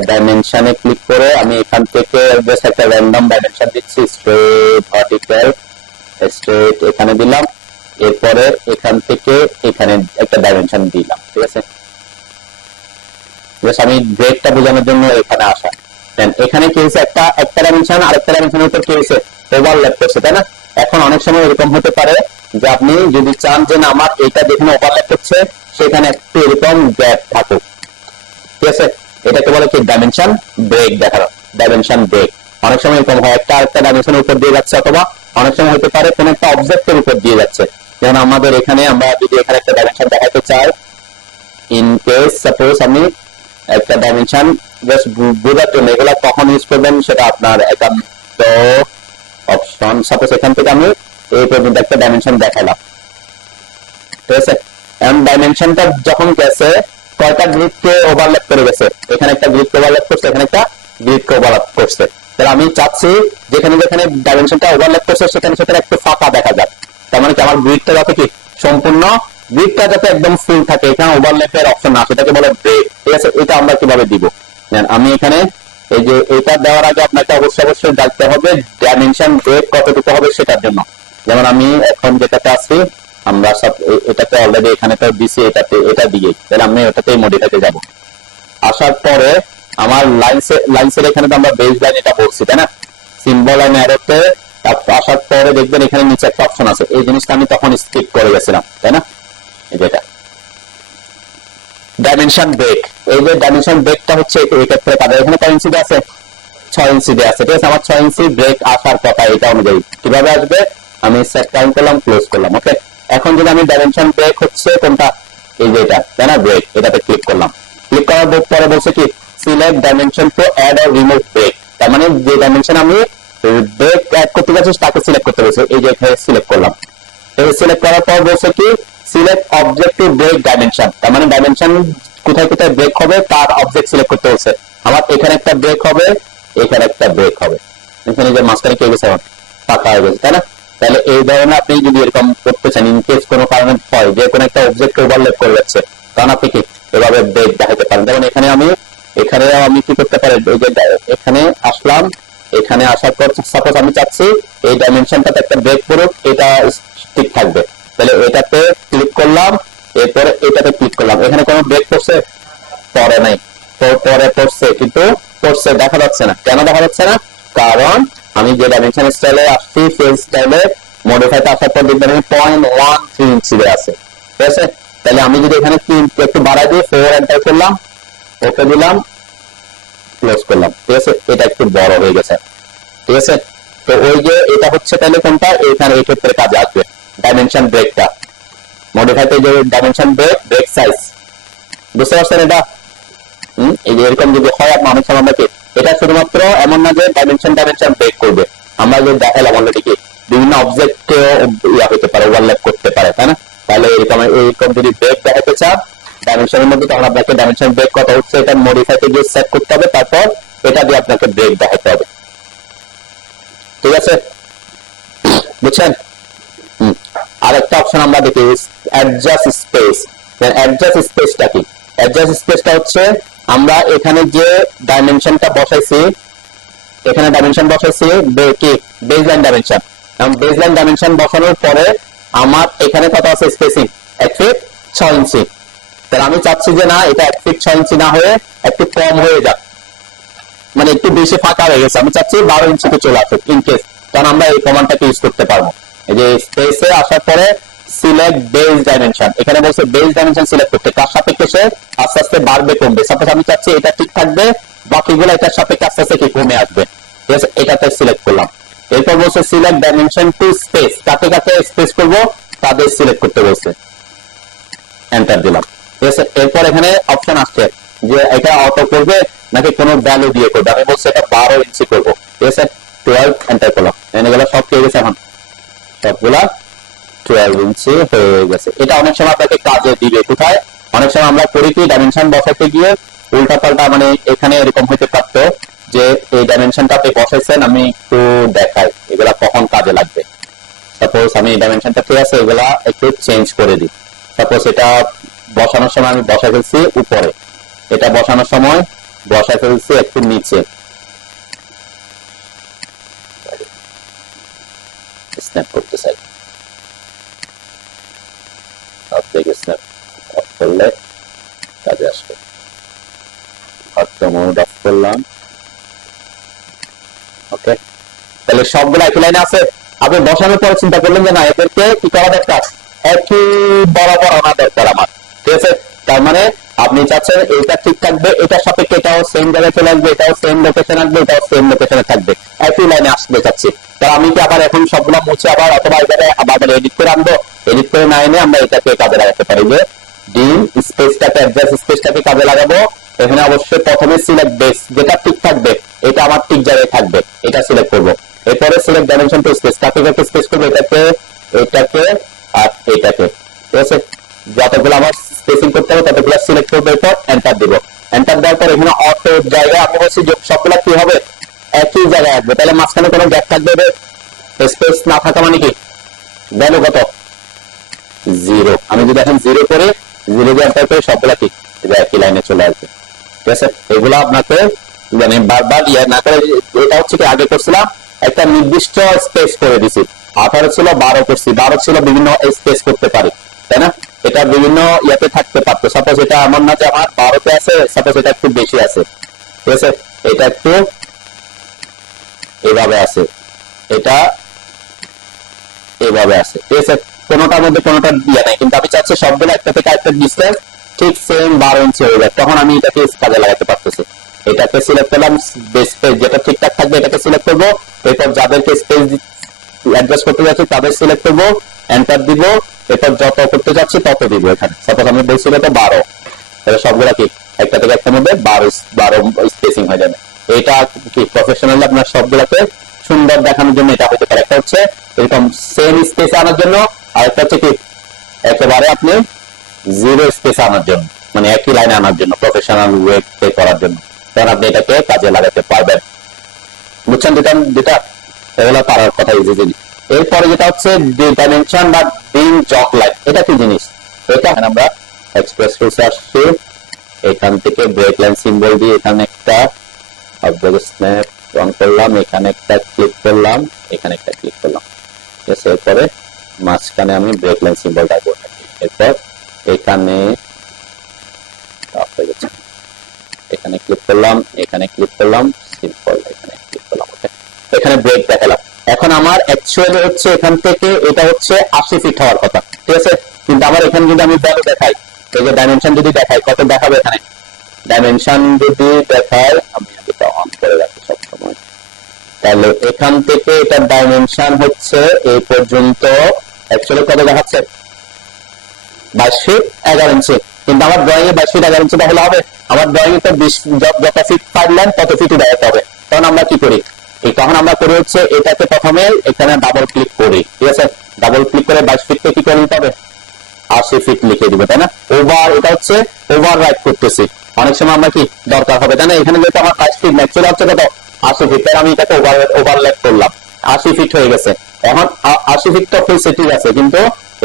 ডাইমেনশনে ক্লিক করে আমি এখান থেকে জাস্ট একটা র্যান্ডম ডাইমেনশন দিচ্ছি, স্ট্রেট ভার্টিক্যাল স্ট্রেট এখানে দিলাম, এরপরে এখান থেকে এখানে একটা ডাইমেনশন দিলাম, ঠিক আছে। জাস্ট আমি ব্রেকটা বোঝানোর জন্য এখানে আসা, এখানে কি হয়েছে একটা ডাইমেনশন আরেকটা ডাইমেনশনের উপর কি হয়েছে, ওভারল্যাপ করছে, তাই না। এখন অনেক সময় এরকম হতে পারে যে আপনি যদি চান যে না আমার এটা যেখানে ওভারল্যাপ করছে সেখানে একটু এরকম গ্যাপ থাকুক, ঠিক আছে, এটাকে বলে কি ডাইমেনশন ব্রেক দেখানো, ডাইমেনশন ব্রেক। অনেক সময় এরকম হয় একটা আরেকটা ডাইমেনশনের উপর দিয়ে যাচ্ছে, অথবা অনেক সময় হতে পারে কোন একটা অবজেক্টের উপর দিয়ে যাচ্ছে, যেমন আমাদের এখানে আমরা যদি এখানে একটা ডাইমেনশন দেখাতে চাই, ইন কেস সাপোজ আমি একটা ডাইমেনশন জাস্ট বোঝার জন্য এগুলা কখন ইউজ করবেন সেটা আপনার একান্ত অপশন। সাপোজ এখান থেকে আমি এই পর্যন্ত একটা ডাইমেনশন দেখালাম, ঠিক আছে। এখন ডাইমেনশনটা যখন গেছে কয়টা গ্রিডকে ওভারল্যাপ করে গেছে, এখানে একটা গ্রিডকে ওভারল্যাপ করছে, এখানে একটা গ্রিডকে ওভারল্যাপ করছে, তাহলে আমি চাচ্ছি যেখানে যেখানে ডাইমেনশনটা ওভারল্যাপ করছে সেখানে সেখানে একটু ফাঁকা দেখা যাক, তার মানে কি আমার গ্রিডটা যাতে কি সম্পূর্ণ গ্রিডটা যাতে একদম ফুল থাকে, এখানে ওভারল্যাপের অপশন না, সেটাকে বলে ব্রেক, ঠিক আছে। এটা আমরা কিভাবে দিব, আমি এখানে এই যে এটা দেওয়ার আগে আপনাকে অবশ্যই জানতে হবে ডাইমেনশন ব্রেক কতটুকু হবে সেটার জন্য। যেমন আমি এখন যেটাতে আছি আমরা সব এটাতে অলরেডি এখানে তো দিছি, এটা দিয়ে তাহলে আমি ওটাতেই মডিফাইতে যাব। আসার পরে আমার লাইনসের এখানে তো আমরা বেস লাইন এটা বলছি, তাই না, সিম্বল লাইন অ্যারোতে আসার পরে দেখবেন এখানে নিচে একটা অপশন আছে, এই জিনিসটা আমি তখন স্কিপ করে গেছিলাম, তাই না, এই যেটা ডাইমেনশন ব্রেক। এই যে ডাইমেনশন ব্রেকটা হচ্ছে এই ক্ষেত্রে তাদের এখানে কয় ইঞ্চি আছে, 6 ইঞ্চি দিয়ে আছে, ঠিক আছে। আমার 6 ইঞ্চি ব্রেক আসার কথা, এটা অনুযায়ী কিভাবে আসবে আমি সেট কাউন্ট করলাম, ক্লোজ করলাম, ওকে। এখন যদি আমি ডাইমেনশন ব্রেক হচ্ছে কোনটা, এই যে এটা, তাই না, ব্রেক, এটাতে ক্লিক করলাম, ক্লিক করার পরে বলছে কি select dimension to add or remove break, তার মানে যে ডাইমেনশন আমি ব্রেক অ্যাড করতে যাচ্ছি তাকে সিলেক্ট করতে বলছে, এই যে এখানে সিলেক্ট করলাম, সিলেক্ট করার পর বলছে কি select object to break dimension, তার মানে ডাইমেনশন কোথায় কোথায় ব্রেক হবে তার অবজেক্ট সিলেক্ট করতে বলছে। আমার এখানে একটা ব্রেক হবে, এখানে একটা ব্রেক হবে, এখানে যে মাঝখানে কে গেছে আমার ফাঁকা হয়ে গেছে, তাই না? তাহলে এই ধরনের আপনি যদি এরকম করতে চান, ইন কেস কোনো কারণে হয় যে কোনো একটা অবজেক্ট ওভারল্যাপ করে যাচ্ছে, তখন আপনি কি এভাবে ব্রেক দেখাতে পারেন। যেমন এখানে আমি কি করতে পারি, এখানে আসলাম, এখানে আসার পর সাপোজ আমি চাচ্ছি এই ডাইমেনশনটাতে একটা ব্রেক করুক, এটা ঠিক থাকবে, তাহলে এটাতে ক্লিক করলাম, এরপরে এটাতে ক্লিক করলাম, এখানে কোনো ব্রেক করছে পরে নাই, তো পরে করছে কিন্তু করছে দেখা যাচ্ছে না। কেন দেখা যাচ্ছে না? কারণ আমি যে ডাইমেনশন স্টাইলে আসছি সেই স্টাইলে মডিফাইতে আসার পর দেখবেন 0.13 ইঞ্চি আছে, ঠিক আছে? তাহলে আমি যদি এখানে একটু বাড়াই দিয়ে 4 এন্টার করলাম, ওকে দিলাম, ক্লোজ করলাম, ঠিক আছে? এটা একটু বড় হয়ে গেছে, ঠিক আছে? তো ওই যে এটা হচ্ছে তাহলে কোনটা, এখানে এই ক্ষেত্রে কাজে আসবে ডাইমেনশন ব্রেকটা, মডিফাইতে যে ডাইমেনশন ব্রেক সাইজ, বুঝতে পারছেন? এটা এই যে এরকম যদি হয় আপনার অনেক সময় আমাকে এটা শুধুমাত্র এমন না যে ডাইমেনশন ব্রেক করবে, আমরা যে দেখালাম অলরেডি কি বিভিন্ন অবজেক্টকে ইয়া হতে পারে, ওভারল্যাপ করতে পারে, তাই না? তাহলে এরকম যদি ব্রেক দেখাতে চান ডাইমেনশনের মধ্যে, তখন আপনাকে ডাইমেনশন ব্রেক কত হচ্ছে এটা মডিফাইতে গিয়ে সেট করতে হবে, তারপর এটা দিয়ে আপনাকে ব্রেক দেখাতে হবে, ঠিক আছে? বুঝছেন? আরেকটা অপশন আমরা দেখি অ্যাডজাস্ট স্পেস। অ্যাডজাস্ট স্পেসটা কি? অ্যাডজাস্ট স্পেসটা হচ্ছে আমরা এখানে যে ডাইমেনশনটা বসাইছি, এখানে ডাইমেনশন বসাইছি কি বেসলাইন ডাইমেনশন, বেসলাইন ডাইমেনশন বসানোর পরে আমার এখানে কত আছে স্পেসিং 1 ফিট 6 ইঞ্চি, তাহলে আমি চাচ্ছি যে না এটা 1 ফিট 6 ইঞ্চি না হয়ে একটু কম হয়ে যাক, মানে একটু বেশি ফাঁকা হয়ে গেছে, আমি চাচ্ছি 12 ইঞ্চিতে চলে আসুক ইন কেস, কারণ আমরা এই কমান্ডটাকে ইউজ করতে পারবো। এই যে স্পেসে আসার পরে সিলেক্ট বেস ডাইমেনশন, এখানে বলছে বেস ডাইমেনশন সিলেক্ট করতে, কার সাপেক্ষে সে আস্তে আস্তে বাড়বে কমবে। সাপোজ আমি চাচ্ছি এটা ঠিক থাকবে, বাকিগুলো এটার সাপেক্ষে আস্তে আস্তে কি কমে আসবে, ঠিক আছে? এটাতে সিলেক্ট করলাম। এরপর বলছে সিলেক্ট ডাইমেনশন টু স্পেস, কাকে কাকে স্পেস করব তাদের সিলেক্ট করতে বলছে, এন্টার দিলাম, ঠিক আছে? এরপর এখানে অপশন আসছে যে এটা অটো করবে নাকি কোনো ভ্যালু দিয়ে করবে, আমি বলছি এটা 12 ইঞ্চি করবো, ঠিক আছে? 12 এন্টার করলাম, এগুলো সব পেয়ে গেছে, এখন সবগুলা 12 ইঞ্চি হয়ে গেছে। এটা অনেক সময় আপনাকে কাজে দিবে, কোথায় অনেক সময় আমরা করি কি ডাইমেনশন বসাতে গিয়ে উল্টা পাল্টা, মানে এখানে এরকম হতে পারতো যে এই ডাইমেনশনটা আপনি বসাইছেন, আমি একটু দেখাই এগুলা কখন কাজে লাগবে। সাপোজ আমি এই ডাইমেনশনটা ঠিক আছে, এগুলা একটু চেঞ্জ করে দিই। সাপোজ এটা বসানোর সময় আমি বসা ফেলছি উপরে, এটা বসানোর সময় বসা ফেলছি একটু নিচে, স্ন্যাপ করতে চাই, স্ন্যাপ অফ করলে কাজে আসবে, মোড অফ করলাম, ওকে? তাহলে সবগুলো একই লাইনে আছে। আপনি বসানোর পরে চিন্তা করলেন যে না এদেরকে কি করা দরকার, একই বরাবর আনা দরকার আমার, ঠিক আছে? তার মানে আপনি চাচ্ছেন এটা ঠিক থাকবে, এটার সাপেক্ষে এটাও সেম জায়গায় চলে আসবে, এটাও সেম লোকেশন আসবে, এটাও সেম লোকেশনে থাকবে, একই লাইনে আসতে চাচ্ছি। তার আমি কি আবার এখন সবগুলো মুছে আবার অথবা এটাকে আবার এডিট করে আনবো, এডিট করে না এনে আমরা এটাকে কাজে লাগাতে পারি যে ডিম স্পেসটাকে অ্যাডজাস্ট স্পেসটাকে কাজে লাগাবো। এখানে অবশ্যই প্রথমে সিলেক্ট বেস, যেটা ঠিক থাকবে এটা আমার ঠিক জায়গায় থাকবে, এটা সিলেক্ট করবো। এরপরে সিলেক্ট ডাইমেনশন টু স্পেস, কাকে কাকে স্পেস করবো, এটাকে এটাকে আর এটাকে, ঠিক আছে? যতগুলো আমার স্পেসিং করতে হবে ততগুলো সিলেক্ট করবো, এরপর এন্টার দিব। এন্টার দেওয়ার পর এখানে অটো জায়গায় আমি বলছি সবগুলা কি হবে একই জায়গায় আসবে, তাহলে মাঝখানে কোনো গ্যাপ থাকবে, স্পেস না থাকা মানে কি ভ্যালু কত 0, আমি যদি এখন 0 করে 0 দিয়ে এন্টার করে সবগুলা কি একই লাইনে চলে আসবে, ঠিক আছে? এগুলো আপনাকে মানে বারবার ইয়ে না করে, এটা হচ্ছে কি আগে করছিলাম একটা নির্দিষ্ট স্পেস করে দিছি, 18 ছিল 12 করছি, 12 ছিল বিভিন্ন স্পেস করতে পারি, তাই না? এটা বিভিন্ন ইয়াতে থাকতে পারতো, সাপোজ এটা এমন না যে আমার 12তে আছে, সাপোজ এটা একটু বেশি আছে, ঠিক আছে? এটা একটু এভাবে আছে, এটা এভাবে আছে, ঠিক আছে? কোনোটার মধ্যে কোনোটা ইয়ে নাই, কিন্তু আমি চাচ্ছি সবগুলো একটা থেকে একটা ডিস্টেন্স ঠিক সেম 12 ইঞ্চি হয়ে যায়, তখন আমি এটাকে কাজে লাগাতে পারতেছি। এটাকে সিলেক্ট করলাম, স্পেস যেটা ঠিকঠাক থাকবে এটাকে সিলেক্ট করবো, এরপর যাদেরকে স্পেস অ্যাডজাস্ট করতে যাচ্ছি তাদের সিলেক্ট করবো, এন্টার দিব, এরপর যত করতে যাচ্ছি তত দিব। এখানে সাপোজ আমি বলছি তো 12, তাহলে সবগুলা কি একটা থেকে একটার মধ্যে 12 স্পেসিং হয়ে যাবে। এটা কি প্রফেশনাল আপনার সবগুলাকে সুন্দর দেখানোর জন্য এটা হতে পারে। একটা হচ্ছে এরকম সেম স্পেস আনার জন্য, আরেকটা হচ্ছে কি একেবারে আপনি জিরো স্পেস আনার জন্য, মানে একই লাইনে আনার জন্য, প্রফেশনাল ওয়েতে করার জন্য, তখন আপনি এটাকে কাজে লাগাতে পারবেন। বুঝছেন দুটা এগুলো পারার কথা, ইজি জিনিস। এরপরে যেটা হচ্ছে ডাইমেনশন বা বিম জক লাইন, এটা কি জিনিস? এটা আমরা এক্সপ্রেস রুলসে আসছি, এখান থেকে ব্রেক লাইন সিম্বল দিয়ে এখানে একটা অবজেক্ট স্ন্যাপ অন করলাম, এখানে একটা ক্লিক করলাম, এখানে একটা ক্লিক করলাম, ঠিক আছে। এরপরে মাঝখানে আমি ব্রেক লাইন সিম্বলটা করব, এরপর এখানে এখানে ক্লিক করলাম, এখানে ক্লিক করলাম, সিম্পল এখানে ক্লিক করলাম, ওকে। এখানে ব্রেক দেখালাম। এখন আমার অ্যাকচুয়ালি হচ্ছে এখান থেকে এটা হচ্ছে 80 ফিট হওয়ার কথা, ঠিক আছে। কিন্তু আমার এখানে যদি আমি ভ্যালু দেখাই, এই যে ডাইমেনশন যদি দেখাই, কত দেখাবে এখানে ডাইমেনশন যদি দেখায়, আমি এটা অন করে রাখি সব সময়, তাহলে এখান থেকে এটার ডাইমেনশন হচ্ছে এই পর্যন্ত অ্যাকচুয়ালি কত দেখাচ্ছে 22 ফিট 11 ইঞ্চি। কিন্তু আমার ড্রয়িং এ 22 ফিট 11 ইঞ্চি তাহলে হবে, আমার ড্রয়িং এ তো 20 যত ফিট পারলেন তত ফিটই দেখাতে হবে। তখন আমরা কি করি, তখন আমরা করি হচ্ছে এটাকে প্রথমে এখানে ডাবল ক্লিক করি, ঠিক আছে। ডাবল ক্লিক করে 22 ফিটকে কি করে নিতে হবে 80 ফিট লিখে দিব, তাই না। ওভার, এটা হচ্ছে ওভার রাইট করতেছি, অনেক সময় আমরা কি দরকার হবে, তাই না। এখানে যেহেতু আমার 22 ফিট ম্যাক্সিমাম হচ্ছে কত 80 ফিট, তাই আমি এটাকে ওভারল্যাপ করলাম, 80 ফিট হয়ে গেছে। এখন 80 ফিট তো ফুল সেটিং আছে, কিন্তু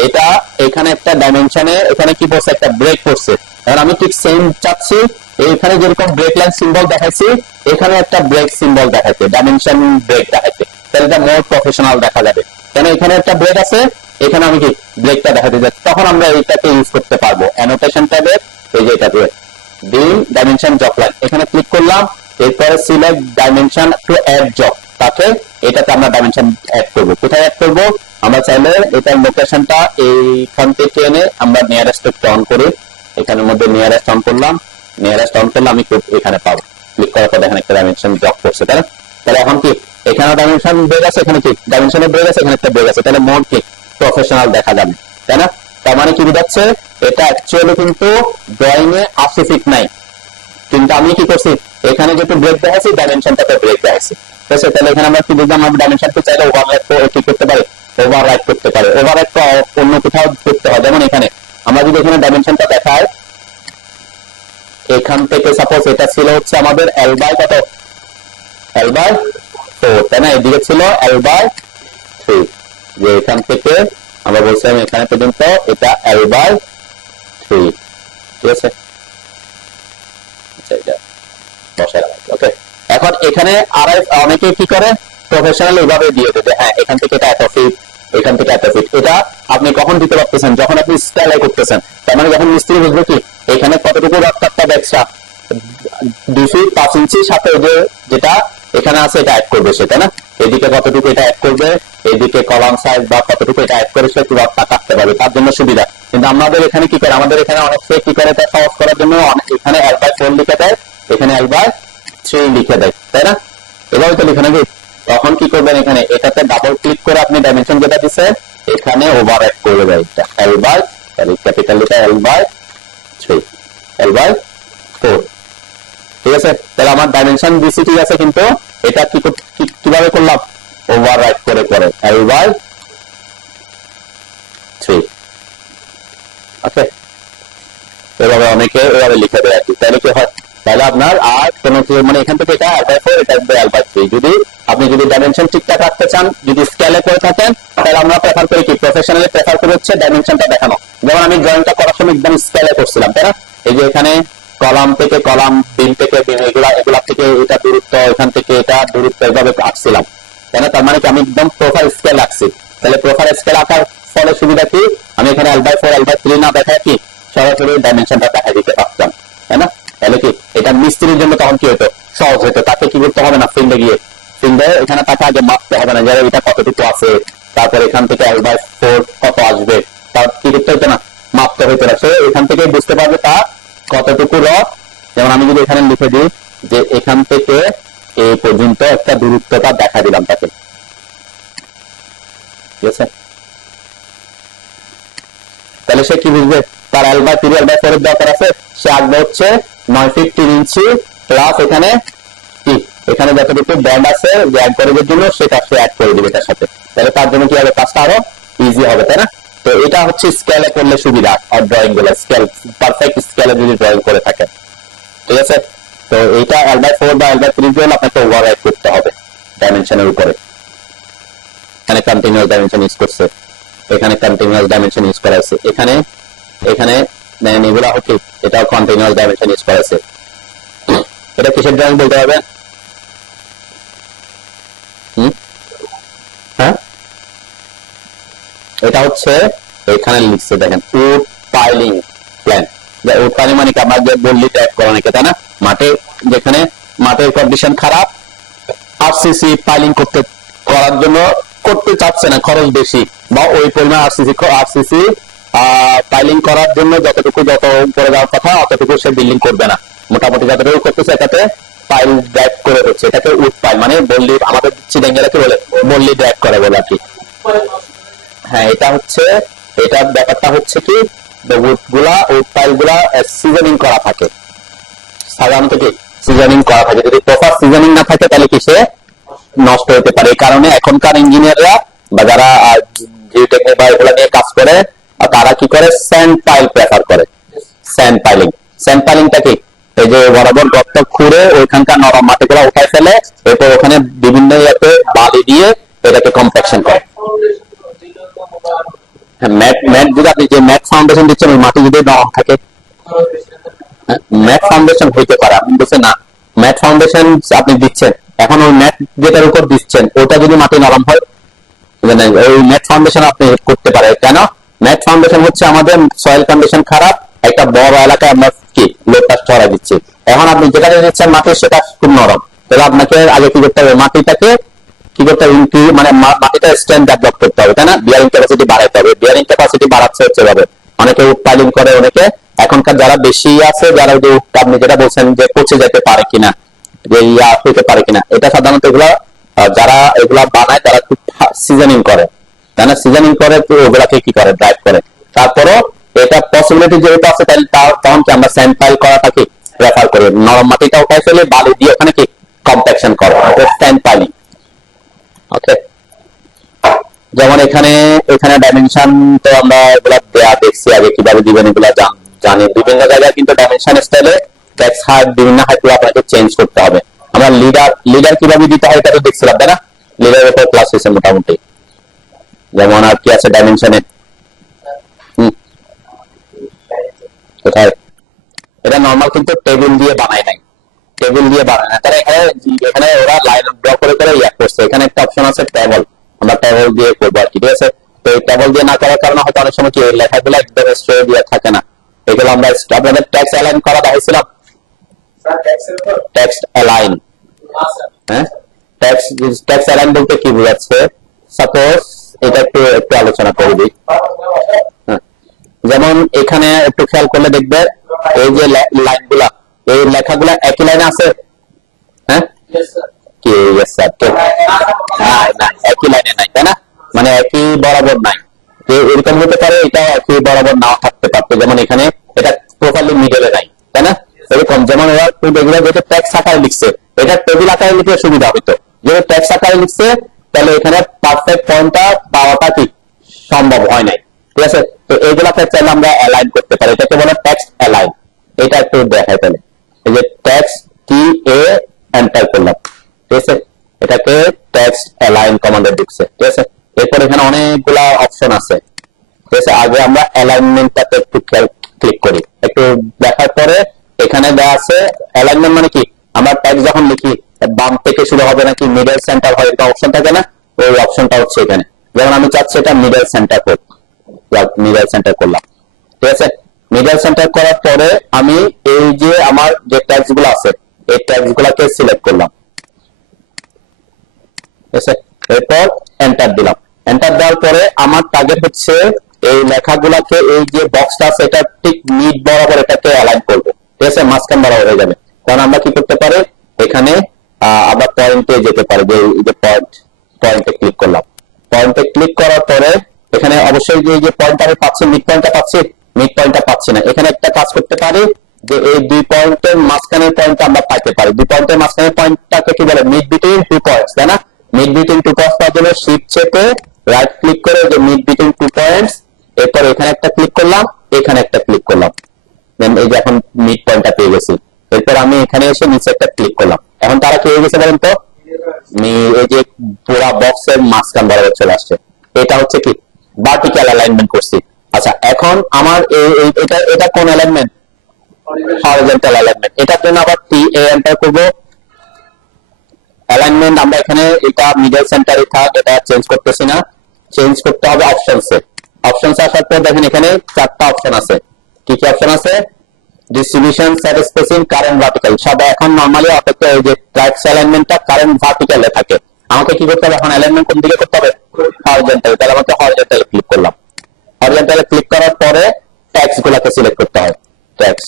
এটা এখানে একটা ডাইমেনশনে এখানে কি বলছে একটা ব্রেক করছে। এখন আমি ঠিক সেম চাচ্ছি, এখানে যেরকম ব্রেক লাইন সিম্বল দেখাইছি, এখানে একটা ব্রেক সিম্বল দেখাইছে, ডাইমেনশন ব্রেক দেখাইছে, তাহলে এটা মোর প্রফেশনাল দেখা যাবে। কেন এখানে একটা ব্রেক আছে, এখানে আমি কি ব্রেকটা দেখাতে যাচ্ছি, তখন আমরা এইটাকে ইউজ করতে পারবো অ্যানোটেশন ট্যাবে। এই যে এটা দিয়ে বিম ডাইমেনশন জক লাইন, এখানে ক্লিক করলাম, এরপরে সিলেক্ট ডাইমেনশন টু অ্যাড জক, তাকে এটাতে আমরা ডাইমেনশন অ্যাড করব। কোথায় অ্যাড করব, আমরা চাইলে এটার লোকেশনটা এইখান থেকে এনে আমরা নিয়ারেস্ট অন করি, এখানের মধ্যে নিয়ারেস্ট অন করলাম, নিয়ারেস্ট অন করলে আমি এখানে পাবো। ক্লিক করার পর দেখেন একটা ডাইমেনশন জক করছে, তাই না। তাহলে এখন কি এখানে ডাইমেনশন ব্রেক আছে, এখানে কি ডাইমেনশনের ব্রেক আছে, এখানে একটা ব্রেক আছে, তাহলে মোড কি প্রফেশনাল দেখা যাবে, তাই না। তার মানে কি বোঝাচ্ছে, এটা অ্যাকচুয়ালি কিন্তু ড্রয়িং এ 80 ফিট নাই, কিন্তু আমি কি করছি এখানে যেহেতু ব্রেক দেখাচ্ছি ডাইমেনশনটাতে ব্রেক দেখাচ্ছি, ঠিক আছে। তাহলে এখানে আমরা কি বুঝলাম, আমরা ডাইমেনশনকে চাইলে ওভাররাইট কি করতে পারি, ওভাররাইট করতে পারি। ওভাররাইট অন্য কোথাও করতে হয়, যেমন এখানে আমরা যদি এখানে ডাইমেনশনটা দেখাই, এখান থেকে সাপোজ এটা ছিল হচ্ছে আমাদের L বাই কত, L বাই 4, তাই না। এদিকে ছিল L বাই 3, যে এখান থেকে আমরা বলছিলাম এখানে পর্যন্ত এটা L বাই 3, ঠিক আছে। ওকে, এখন এখানে আর অনেকে কি করে প্রফেশনাল এইভাবে দিয়ে দেবে, হ্যাঁ এখান থেকে এটা এত ফিট, এখান থেকে এত ফিট। এটা আপনি কখন দিতে পারতেছেন, যখন আপনি স্কেল করতেছেন, তার মানে যখন মিস্ত্রি বুঝবে কি এখানে কতটুকু রক্তটা দেখছা 2 ফিট 5 ইঞ্চি সাথে যেটা এখানে আছে এটা অ্যাড করবে সেটা, না এদিকে কতটুকু এটা অ্যাড করবে, এদিকে কলাম সাইজ বা কতটুকু এটা অ্যাড করে সে রক্তটা কাটতে পারবে, তার জন্য সুবিধা। কিন্তু আমাদের এখানে কি করে, আমাদের এখানে অনেক সে কি করে এটা সহজ করার জন্য এখানে L বাই 4 লিখে দেয়, এখানে L বাই 3 লিখে দেয়, তাই না। এভাবে তো লিখে নাকি। তখন কি করবেন, এখানে এটাতে ডাবল ক্লিক করে আপনি ডাইমেনশন যেটা দিচ্ছে এখানে ওভাররাইট করে দেয়, এটা L বাই, তাহলে ক্যাপিটাল লিখে L বাই 3, L বাই 4, ঠিক আছে। তাহলে আমার ডাইমেনশন দিছি ঠিক আছে, কিন্তু এটা কিভাবে করলাম, ওভাররাইট করে করে L বাই 3, ওকে। এভাবে অনেকে এভাবে লিখে দেয় আর কি, তাহলে কি হয়, তাহলে আপনার আর কোন মানে এখান থেকে এটা L বাই 4, এটা L বাই 3। যদি আপনি যদি ডাইমেনশন ঠিকঠাক রাখতে চান, যদি স্কেলে করে থাকেন, তাহলে আমরা প্রেফার করি কি প্রফেশনালি প্রেফার করে হচ্ছে ডাইমেনশনটা দেখানো। যেমন আমি ড্রয়িংটা করার সময় একদম স্কেলে করছিলাম, তাই না। এই যে এখানে কলাম থেকে কলাম, বিম থেকে বিম, এগুলা থেকে এটা দূরত্ব, এখান থেকে এটা দূরত্ব, এভাবে আঁকছিলাম, তাই না। তার মানে কি আমি একদম প্রোফাইল স্কেল আঁকছি। তাহলে প্রোফাইল স্কেল আঁকার ফলে সুবিধা কি, আমি এখানে L বাই 4 L বাই 3 না দেখায় কি সরাসরি ডাইমেনশনটা দেখা দিতে পারতাম, তাই না। তাহলে কি এটা মিস্ত্রির জন্য তখন কি হতো, সহজ হতো। তাকে কি করতে হবে না, ফিল্ডে গিয়ে ফিল্ডে এখানে তাকে আগে মাপতে হবে না যে এটা কতটুকু আছে, তারপর এখান থেকে L বাই 4 কত আসবে, তার কি করতে হতো না, মাপতে হতো না। সে এখান থেকে বুঝতে পারবে তার কতটুকু রড। যেমন আমি যদি এখানে লিখে দিই যে এখান থেকে এই পর্যন্ত একটা দূরত্বটা দেখা দিলাম তাকে, ঠিক আছে। তাহলে সে কি বুঝবে, তার L বাই 3 L বাই 4 এর দরকার আছে, সে আঁকবে হচ্ছে 9 ফিট 3 ইঞ্চি প্লাস এখানে কি এখানে যতটুকু ব্যান্ড আছে যে অ্যাড করে জন্য সেটা সে অ্যাড করে দিবে তার সাথে। তাহলে তার জন্য কি হবে, কাজটা আরো ইজি হবে, তাই না। তো এটা হচ্ছে স্কেলে করলে সুবিধা, আর ড্রয়িং গুলো স্কেল পারফেক্ট স্কেলে যদি ড্রয়িং করে থাকেন, ঠিক আছে। তো এটা L/4 বা L/3 জন্য আপনাকে ওভাররাইড করতে হবে ডাইমেনশনের উপরে। এখানে কন্টিনিউয়াস ডাইমেনশন ইউজ করছে, এখানে কন্টিনিউয়াস ডাইমেনশন ইউজ করা আছে, এখানে এখানে এগুলা হচ্ছে এটাও কন্টিনিউয়াস ডাইমেনশন ইউজ করা আছে। এটা কিসের ড্রয়িং বলতে হবে? হ্যাঁ, এটা হচ্ছে এখানে লিখছে দেখেন wood piling plan. Wood piling মানে আমরা যে বললি ট্যাগ করা নাকি, তাই না? মাঠে যেখানে মাঠের কন্ডিশন খারাপ, আরসিসি পাইলিং করার জন্য করতে চাচ্ছে না, খরচ বেশি, বা ওই পরিমাণ আরসিসি পাইলিং করার জন্য যতটুকু যত করে দেওয়ার কথা অতটুকু সে বিল্ডিং করবে না, মোটামুটি যতটুকু করতেছে এটাতে পাইল ড্রাইভ করে হচ্ছে, এটাকে উড পাইল মানে বললি, আমাদের চিটাঙ্গেরা কি বলে বললি ড্রাইভ করে বলে আর কি। হ্যাঁ, এটা হচ্ছে এটার ব্যাপারটা হচ্ছে কি উড পাইল গুলা সিজনিং করা থাকে, সাধারণত কি সিজনিং করা থাকে, যদি প্রপার সিজনিং না থাকে তাহলে কি সে নষ্ট হতে পারে। এই কারণে এখনকার ইঞ্জিনিয়াররা বা যারা জিওটেকনিক বা এগুলা নিয়ে কাজ করে তারা কি করে স্যান্ড পাইল প্রেফার করে। স্যান্ড পাইলিংটা কি এই যে বরাবর গর্ত খুঁড়ে ওইখানকার নরম মাটিগুলো উঠাই ফেলে, এরপর ওখানে বিভিন্ন ইয়েতে বালি দিয়ে এটাকে কম্প্যাকশন করে। ম্যাট যদি আপনি যে ম্যাট ফাউন্ডেশন দিচ্ছেন ওই মাটি যদি নরম থাকে, ম্যাট ফাউন্ডেশন হইতে পারে, আপনি বলছেন না ম্যাট ফাউন্ডেশন আপনি দিচ্ছেন, এখন ওই ম্যাট যেটার উপর দিচ্ছেন ওটা যদি মাটি নরম হয় ওই ম্যাট ফাউন্ডেশন আপনি করতে পারে। কেন? ম্যাট ফাউন্ডেশন হচ্ছে আমাদের সয়েল কন্ডিশন খারাপ, একটা বড় এলাকায় আমরা কি লোডটা ছড়াই দিচ্ছি, এখন আপনি যেটা দিচ্ছেন মাটি সেটা খুব নরম, তাহলে আপনাকে আগে কি করতে হবে, মাটিটাকে কি করতে হবে, মানে মাটিটা স্ট্রেংথ ডেভেলপ করতে হবে, তাই না? বিয়ারিং ক্যাপাসিটি বাড়াইতে হবে। বিয়ারিং ক্যাপাসিটি বাড়াচ্ছে হচ্ছে ভাবে অনেকে উড পাইলিং করে, অনেকে এখনকার যারা বেশি আছে যারা ওই আপনি যেটা বলছেন যে পচে যেতে পারে কিনা, যে হইতে পারে কিনা, এটা সাধারণত এগুলা যারা এগুলা বানায় তারা খুব সিজনিং করে, তাই না? সিজনিং করে তো ওগুলাকে কি করে ড্রাইভ করে। তারপরও এটা পসিবিলিটি যেহেতু আছে তাহলে তখন কি আমরা স্যান্ড পাইল করাটাকে রেফার করি, নরম মাটিটা উঠাই ফেলে বালি দিয়ে ওখানে কি কম্প্যাকশন করে, স্যান্ড পাইলিং। ওকে, যেমন এখানে ডাইমেনশন তো আমরা এগুলা দেখছি আগে কিভাবে দিবেন এগুলা জানি, বিভিন্ন জায়গায় কিন্তু ডাইমেনশন স্টাইলে ট্যাক্স হাইট বিভিন্ন হাইটগুলো আপনাকে চেঞ্জ করতে হবে। আমরা লিডার কিভাবে দিতে হয় এটা তো দেখছিলাম, তাই না? লিডারের উপর ক্লাস হয়েছে মোটামুটি। যেমন আর কি আছে ডাইমেনশনে, কোথায় এটা নর্মাল কিন্তু টেবিল দিয়ে বানায় নাই, তাহলে এখানে ওরা লাইন ড্র করে করে ইয়া করছে। এখানে একটা অপশন আছে টেবল, আমরা টেবল দিয়ে করবো আর কি, ঠিক আছে? তো এই টেবল দিয়ে না করার কারণে হয়তো অনেক সময় কি লেখাগুলো একদম স্ট্রেট দিয়ে থাকে না, এগুলো আমরা আপনাদের ট্যাক্স অ্যালাইন করা দেখাইছিলাম, টেক্সট অ্যালাইন। হ্যাঁ, টেক্সট অ্যালাইন বলতে কি বোঝাচ্ছে, সাপোজ এটা একটু আলোচনা করে দিই। যেমন এখানে একটু খেয়াল করলে দেখবে এই যে লাইনগুলা, এই লেখাগুলা একই লাইনে আছে। হ্যাঁ, কি একই লাইনে নাই, তাই না? মানে একই বরাবর নাই, এরকম হতে পারে, এটা একই বরাবর নাও থাকতে পারতো। যেমন এখানে এটা প্রপারলি মিডলে নাই, তাই না? এরকম যেমন ওরা যেটা ট্যাক্স আকারে লিখছে এটা টেবিল আকারে লিখলে সুবিধা হইতো, যেহেতু ট্যাক্স আকারে লিখছে তাহলে এখানে পারফেক্ট পয়েন্টটা পাওয়াটা কি সম্ভব হয় নাই, ঠিক আছে? তো এইগুলাকে চাইলে আমরা অ্যালাইন করতে পারি, এটাকে বলে টেক্সট অ্যালাইন। এটা একটু দেখাই তাহলে, এই যে টেক্সট কি এ এন্টার করলাম, ঠিক আছে? এটাকে টেক্সট অ্যালাইন কমান্ডে ঢুকছে, ঠিক আছে? এরপর এখানে অনেকগুলা অপশন আছে, ঠিক আছে? আগে আমরা অ্যালাইনমেন্টটাতে একটু ক্লিক করি, একটু দেখার পরে এখানে দেওয়া আছে অ্যালাইনমেন্ট মানে কি, আমরা টেক্সট যখন লিখি বাম থেকে শুরু হবে নাকি মিডল সেন্টার হয়, একটা অপশন থাকে না, ওই অপশনটা হচ্ছে এখানে। যেমন আমি চাচ্ছি এটা মিডল সেন্টার করব, মিডল সেন্টার করলাম, ঠিক আছে? মিডল সেন্টার করার পরে আমি এই যে আমার যে ট্যাক্স গুলো আছে এই ট্যাক্স গুলাকে সিলেক্ট করলাম, ঠিক আছে? এরপর এন্টার দিলাম। এন্টার দেওয়ার পরে আমার টার্গেট হচ্ছে এই লেখাগুলাকে, এই যে বক্সটা আছে এটা ঠিক মিড বরাবর এটাকে অ্যালাইন করব, ঠিক আছে? মাঝখান বরাবর হয়ে যাবে। কারণ আমরা কি করতে পারি এখানে আবার পয়েন্টে যেতে পারি, যে পয়েন্টে ক্লিক করলাম। পয়েন্টে ক্লিক করার পরে এখানে অবশ্যই যে পয়েন্টটা আমি পাচ্ছি, মিড পয়েন্টটা পাচ্ছি না। এখানে একটা কাজ করতে পারি যে এই দুই পয়েন্টের মাঝখানের পয়েন্টটা আমরা পাইতে পারি। দুই পয়েন্টের মাঝখানের পয়েন্টটাকে কি বলে, মিড বিটুইন টু পয়েন্টস, তাই না? মিড বিটুইন টু পয়েন্টস পাওয়ার জন্য শিফট চেপে রাইট ক্লিক করে যে মিড বিটুইন টু পয়েন্টস এরপর এখানে একটা ক্লিক করলাম, এখানে একটা ক্লিক করলাম, দেন এই যে এখন মিড পয়েন্টটা পেয়ে গেছি। এরপর আমি এখানে এসে নিচে একটা ক্লিক করলাম, এখন তারা কি হয়ে গেছে বলেন তো, এই যে পুরা বক্সের মাঝখান বরাবর চলে আসছে। এটা হচ্ছে কি ভার্টিক্যাল অ্যালাইনমেন্ট করছি। আচ্ছা এখন আমার এটা এটা কোন অ্যালাইনমেন্ট, হরিজন্টাল অ্যালাইনমেন্ট। এটার জন্য আবার টি এ এন্টার করব। অ্যালাইনমেন্ট আমরা এখানে এটা মিডল সেন্টারে থাক, এটা চেঞ্জ করতেছি না, চেঞ্জ করতে হবে অপশনসে। অপশনসে আসার পর দেখেন এখানে চারটা অপশন আছে। কি কি অপশন আছে, distribution, set spacing, current, vertical. সব এখন নরমালি অপেক্ষা এই যে ট্রাইবস অ্যালাইনমেন্টটা কারেন্ট ভার্টিক্যালে থাকে। আমাকে কি করতে হবে এখন, অ্যালাইনমেন্ট কোন দিকে করতে হবে, হরিজন্টাল। তাহলে আমাকে হরিজন্টালে ক্লিক করলাম। হরিজন্টালে ক্লিক করার পরে ট্যাক্স গুলাকে সিলেক্ট করতে হয়, ট্যাক্স।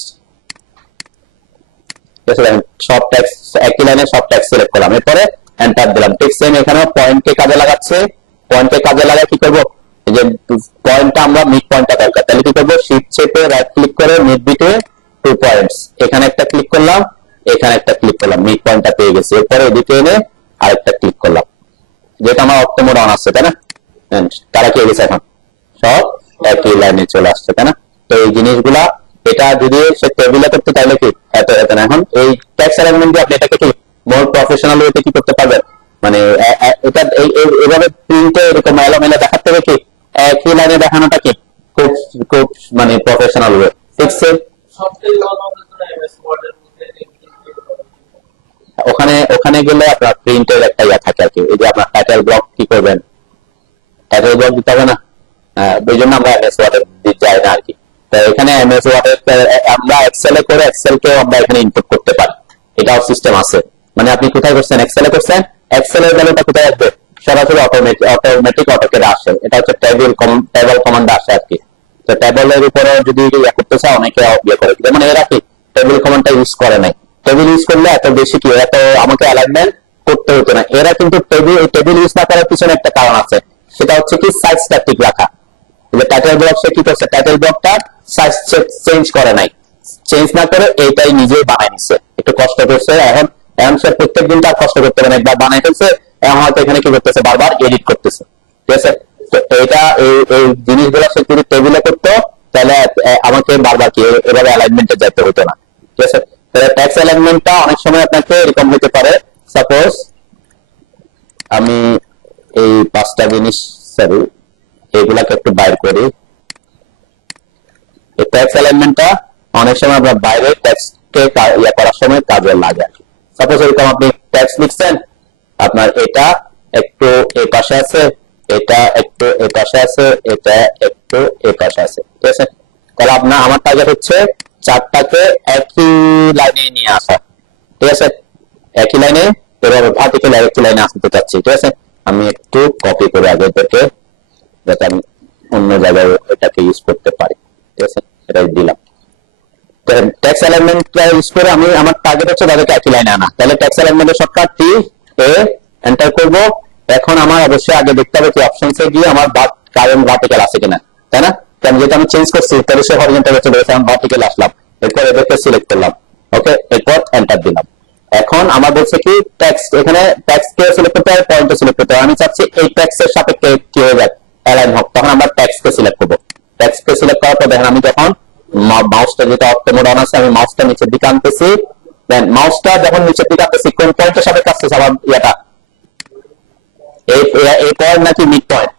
সব ট্যাক্স একই লাইনে সব ট্যাক্স সিলেক্ট করলাম, এরপরে এন্টার দিলাম। ঠিক সেম এখানে পয়েন্টকে কাজে লাগাচ্ছে, পয়েন্টকে কাজে লাগায় কি করব, এই যে পয়েন্টটা আমরা মিড পয়েন্টটা দরকার, তাহলে কি করব, শিফট চেপে রাইট ক্লিক করে মিড বিটুইন 2 পয়েন্টস, এখানে একটা ক্লিক করলাম, এখানে একটা ক্লিক করলাম, মিড পয়েন্টটা পেয়ে গেছি। এরপরে এদিকে এনে আরেকটা ক্লিক করলাম, যেটা আমার অর্থমোড অন আসছে, তাই না। তারা কি হয়ে গেছে এখন সব একই লাইনে চলে আসছে, তাই না। তো এই জিনিসগুলা এটা যদি সে টেবিলে করতে তাহলে কি এত এত না। এখন এই ট্যাক্স অ্যালাইনমেন্ট দিয়ে আপনি এটাকে কি মোর প্রফেশনাল ওয়েতে কি করতে পারবেন, মানে এটা এইভাবে প্রিন্টে এরকম এলোমেলো দেখাতে হবে কি একই লাইনে দেখানোটা কি খুব খুব মানে প্রফেশনাল ওয়ে। ঠিক আছে, ওখানে ওখানে গেলে আপনার প্রিন্টের একটা ইয়া থাকে আর কি। এই যে আপনার টাইটেল ব্লক কি করবেন, টাইটেল ব্লক দিতে হবে না, ওই জন্য আমরা এমএস ওয়ার্ডে যাই না আর কি। তো এখানে এমএস ওয়ার্ডে আমরা এক্সেলে করে এক্সেলকেও আমরা এখানে ইনপুট করতে পারি, এটাও সিস্টেম আছে। মানে আপনি কোথায় করছেন, এক্সেলে করছেন, এক্সেলের ভ্যালুটা কোথায় আসবে, সরাসরি অটোমেটিক অটোকেটে আসে। এটা হচ্ছে টেবল কমান্ড আসে আর কি। তো টেবলের উপরে যদি ইয়ে করতে চাও অনেকে ইয়ে করে, যেমন এরা কি টেবিল কমান্ডটা ইউজ করে নাই। টেবিল ইউজ করলে এত বেশি কি এত আমাকে অ্যালাইনমেন্ট করতে হতো না। এরা কিন্তু টেবিল ইউজ না করার পিছনে একটা কারণ আছে, সেটা হচ্ছে কি সাইজটা ঠিক রাখা। টাইটেল ব্লক সে কি করছে, টাইটেল ব্লকটা সাইজ চেঞ্জ করে নাই, চেঞ্জ না করে এইটাই নিজেই বানাই নিচ্ছে, একটু কষ্ট করছে। এখন এখন সে প্রত্যেকদিন তার কষ্ট করতে পারে, একবার বানাই ফেলছে, এখন হয়তো এখানে কি করতেছে বারবার এডিট করতেছে। ঠিক আছে, তো এটা এই জিনিসগুলো সে যদি টেবিলে করতো তাহলে আমাকে বারবার কি এভাবে অ্যালাইনমেন্টে যাইতে হতো না। ঠিক আছে, তাহলে ট্যাক্স অ্যালাইনমেন্টটা অনেক সময় আপনাকে এরকম হতে পারে। সাপোজ আমি এই 5টা জিনিস সরি এগুলাকে একটু বাইর করি। এই ট্যাক্স অ্যালাইনমেন্টটা অনেক সময় আমরা বাইরে ট্যাক্সকে ইয়া করার সময় কাজে লাগে। সাপোজ এরকম আপনি ট্যাক্স লিখছেন, আপনার এটা একটু এই পাশে আছে, এটা একটু এই পাশে আছে, এটা একটু এই পাশে আছে। ঠিক আছে, তাহলে আপনার আমার টার্গেট হচ্ছে 4টাকে একই লাইনে নিয়ে আসা। ঠিক আছে, একই লাইনে এভাবে ভার্টিক্যাল একই লাইনে আসতে চাচ্ছি। ঠিক আছে, আমি একটু কপি করে আগে থেকে যাতে আমি অন্য জায়গায় এটাকে ইউজ করতে পারি। ঠিক আছে, এটা দিলাম। ট্যাক্স অ্যালাইনমেন্টটা ইউজ করে আমি আমার টার্গেট হচ্ছে তাদেরকে একই লাইনে আনা। তাহলে ট্যাক্স অ্যালাইনমেন্টের শর্টকাট টি এ এন্টার করব। এখন আমার অবশ্যই আগে দেখতে হবে কি অপশনসে গিয়ে আমার কারেন্ট ভার্টিক্যাল আছে কিনা, তাই না। কারণ যেটা আমি চেঞ্জ করছি তাহলে সে হরিজন্টালে চলে গেছে, আমি ভার্টিক্যাল আসলাম, এরপর এদেরকে সিলেক্ট করলাম, ওকে, এরপর এন্টার দিলাম। এখন আমার বলছে কি ট্যাক্স, এখানে ট্যাক্স কে সিলেক্ট করতে হবে, পয়েন্ট সিলেক্ট করতে হবে। আমি চাচ্ছি এই ট্যাক্স এর সাপেক্ষে কি হয়ে যাক অ্যালাইন হোক, তখন আমরা ট্যাক্স কে সিলেক্ট করব। ট্যাক্স কে সিলেক্ট করার পর দেখেন আমি যখন মাউসটা যেটা অটোমোড অন আছে আমি মাউসটা নিচের দিকে আনতেছি, দেন মাউসটা যখন নিচের দিকে আনতেছি কোন পয়েন্টের সাপেক্ষে আসছে আমার ইয়াটা, এই পয়েন্ট নাকি মিড পয়েন্ট,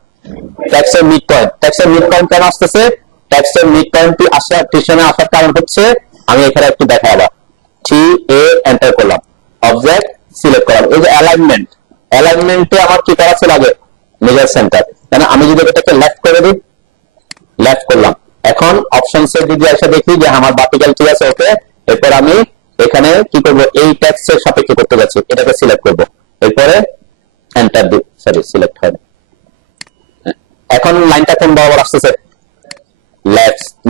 ট্যাক্সের মিড পয়েন্ট। ট্যাক্সের মিড পয়েন্ট কেন আসতেছে, ট্যাক্সের মিড পয়েন্টটি আসার পিছনে আসার কারণ হচ্ছে আমি এখানে একটু দেখাবো, টি এ এন্টার করলাম, অবজেক্ট সিলেক্ট করলাম। এই যে অ্যালাইনমেন্ট, অ্যালাইনমেন্টে আমার কি করা ছিল আগে মেজার সেন্টার, কেন আমি যদি এটাকে লেফট করে দিই, লেফট করলাম। এখন অপশনসে যদি এসে দেখি যে আমার ভার্টিক্যাল ঠিক আছে, ওকে, এরপর আমি এখানে কি করব, এই ট্যাক্সের সাপেক্ষে করতে যাচ্ছি, এটাকে সিলেক্ট করব, এরপরে এন্টার দি, সরি সিলেক্ট হয়। এখন লাইনটা কোন বরাবর আসতেছে,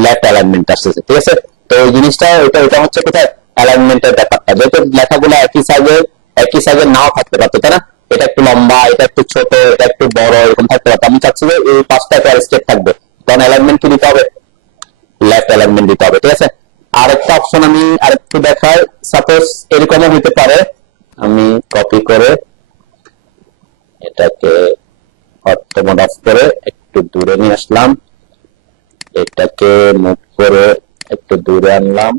লেফট অ্যালাইনমেন্ট আসতেছে। ঠিক আছে, তো এই জিনিসটা এটা হচ্ছে কোথায় অ্যালাইনমেন্টের ব্যাপারটা, যেহেতু লেখাগুলো একই সাইজের নাও থাকতে পারতো, তাই না। এটা একটু লম্বা, এটা একটু ছোট, এটা একটু বড়, এরকম থাকতে পারতো। আমি চাচ্ছি যে এই 5টা স্টেপ থাকবে, তখন অ্যালাইনমেন্ট কি দিতে হবে, লেফট অ্যালাইনমেন্ট দিতে হবে। ঠিক আছে, আরেকটা অপশন আমি আরেকটু দেখাই। সাপোজ এরকমও হতে পারে, আমি কপি করে এটাকে অটোমোড অফ করে একটু দূরে নিয়ে আসলাম, এটাকে মুভ করে একটু দূরে আনলাম,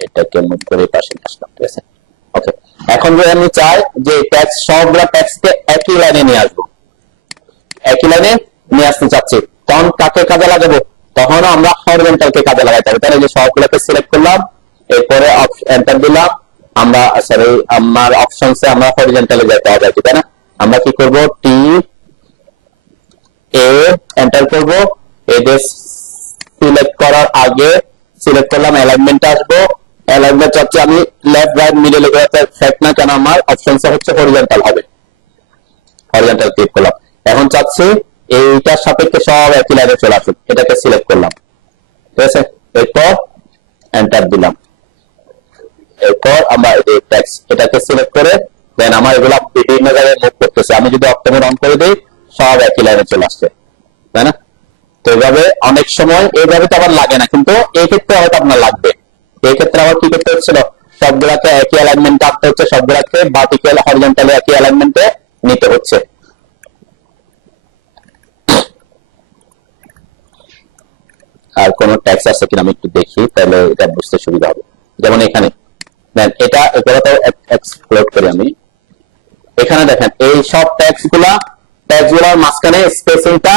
এটাকে মুভ করে পাশে আসলাম, ঠিক আছে। ওকে, এখন যদি আমি চাই যে ট্যাক্স সবগুলা ট্যাক্সকে একই লাইনে নিয়ে আসবো, একই লাইনে নিয়ে আসতে চাচ্ছি, তখন কাকে কাজে লাগাবো? তখন আমরা হরিজন্টালকে কাজে লাগাইতে হবে। তাহলে যে সবগুলোকে সিলেক্ট করলাম, এরপরে এন্টার দিলাম, আমরা সরি আমার অপশনসে আমরা হরিজন্টালে যেতে হবে, তাই না? আমরা কি করব, টি এ এন্টার করব, এদের সিলেক্ট করার আগে সিলেক্ট করলাম, অ্যালাইনমেন্ট আসবো, অ্যালাইনমেন্ট চাচ্ছি আমি লেফট রাইট মিডল এগুলোতে ফ্যাক্ট না, কেন আমার অপশনসে হচ্ছে হরিজন্টাল হবে, হরিজন্টাল ক্লিক করলাম। এখন চাচ্ছি এইটার সাপেক্ষে সব একই লাইনে চলে আসুক, এটাকে সিলেক্ট করলাম, ঠিক আছে। এরপর এন্টার দিলাম, এরপর আমরা এই টেক্সট এটাকে সিলেক্ট করে দেন আমার এগুলো বিভিন্ন জায়গায় মুভ করতেছে। আমি যদি অপটিমাইজ অন করে দিই, সব একই লাইনে চলে আসছে, তাই না? তো এইভাবে অনেক সময় এইভাবে তো আবার লাগে না, কিন্তু এই ক্ষেত্রে হয়তো আপনার লাগবে। এই ক্ষেত্রে আবার কি করতে হচ্ছিল, সবগুলাকে একই অ্যালাইনমেন্টে আনতে হচ্ছে, সবগুলাকে ভার্টিক্যাল হরিজন্টালি একই অ্যালাইনমেন্টে নিতে হচ্ছে। আর কোন ট্যাক্স আছে কিনা আমি একটু দেখি, তাহলে এটা বুঝতে সুবিধা হবে। যেমন এখানে দেন এটা তো এক্সপ্লোর করি আমি, এখানে দেখেন এই সব ট্যাক্সগুলোর মাঝখানে স্পেসিংটা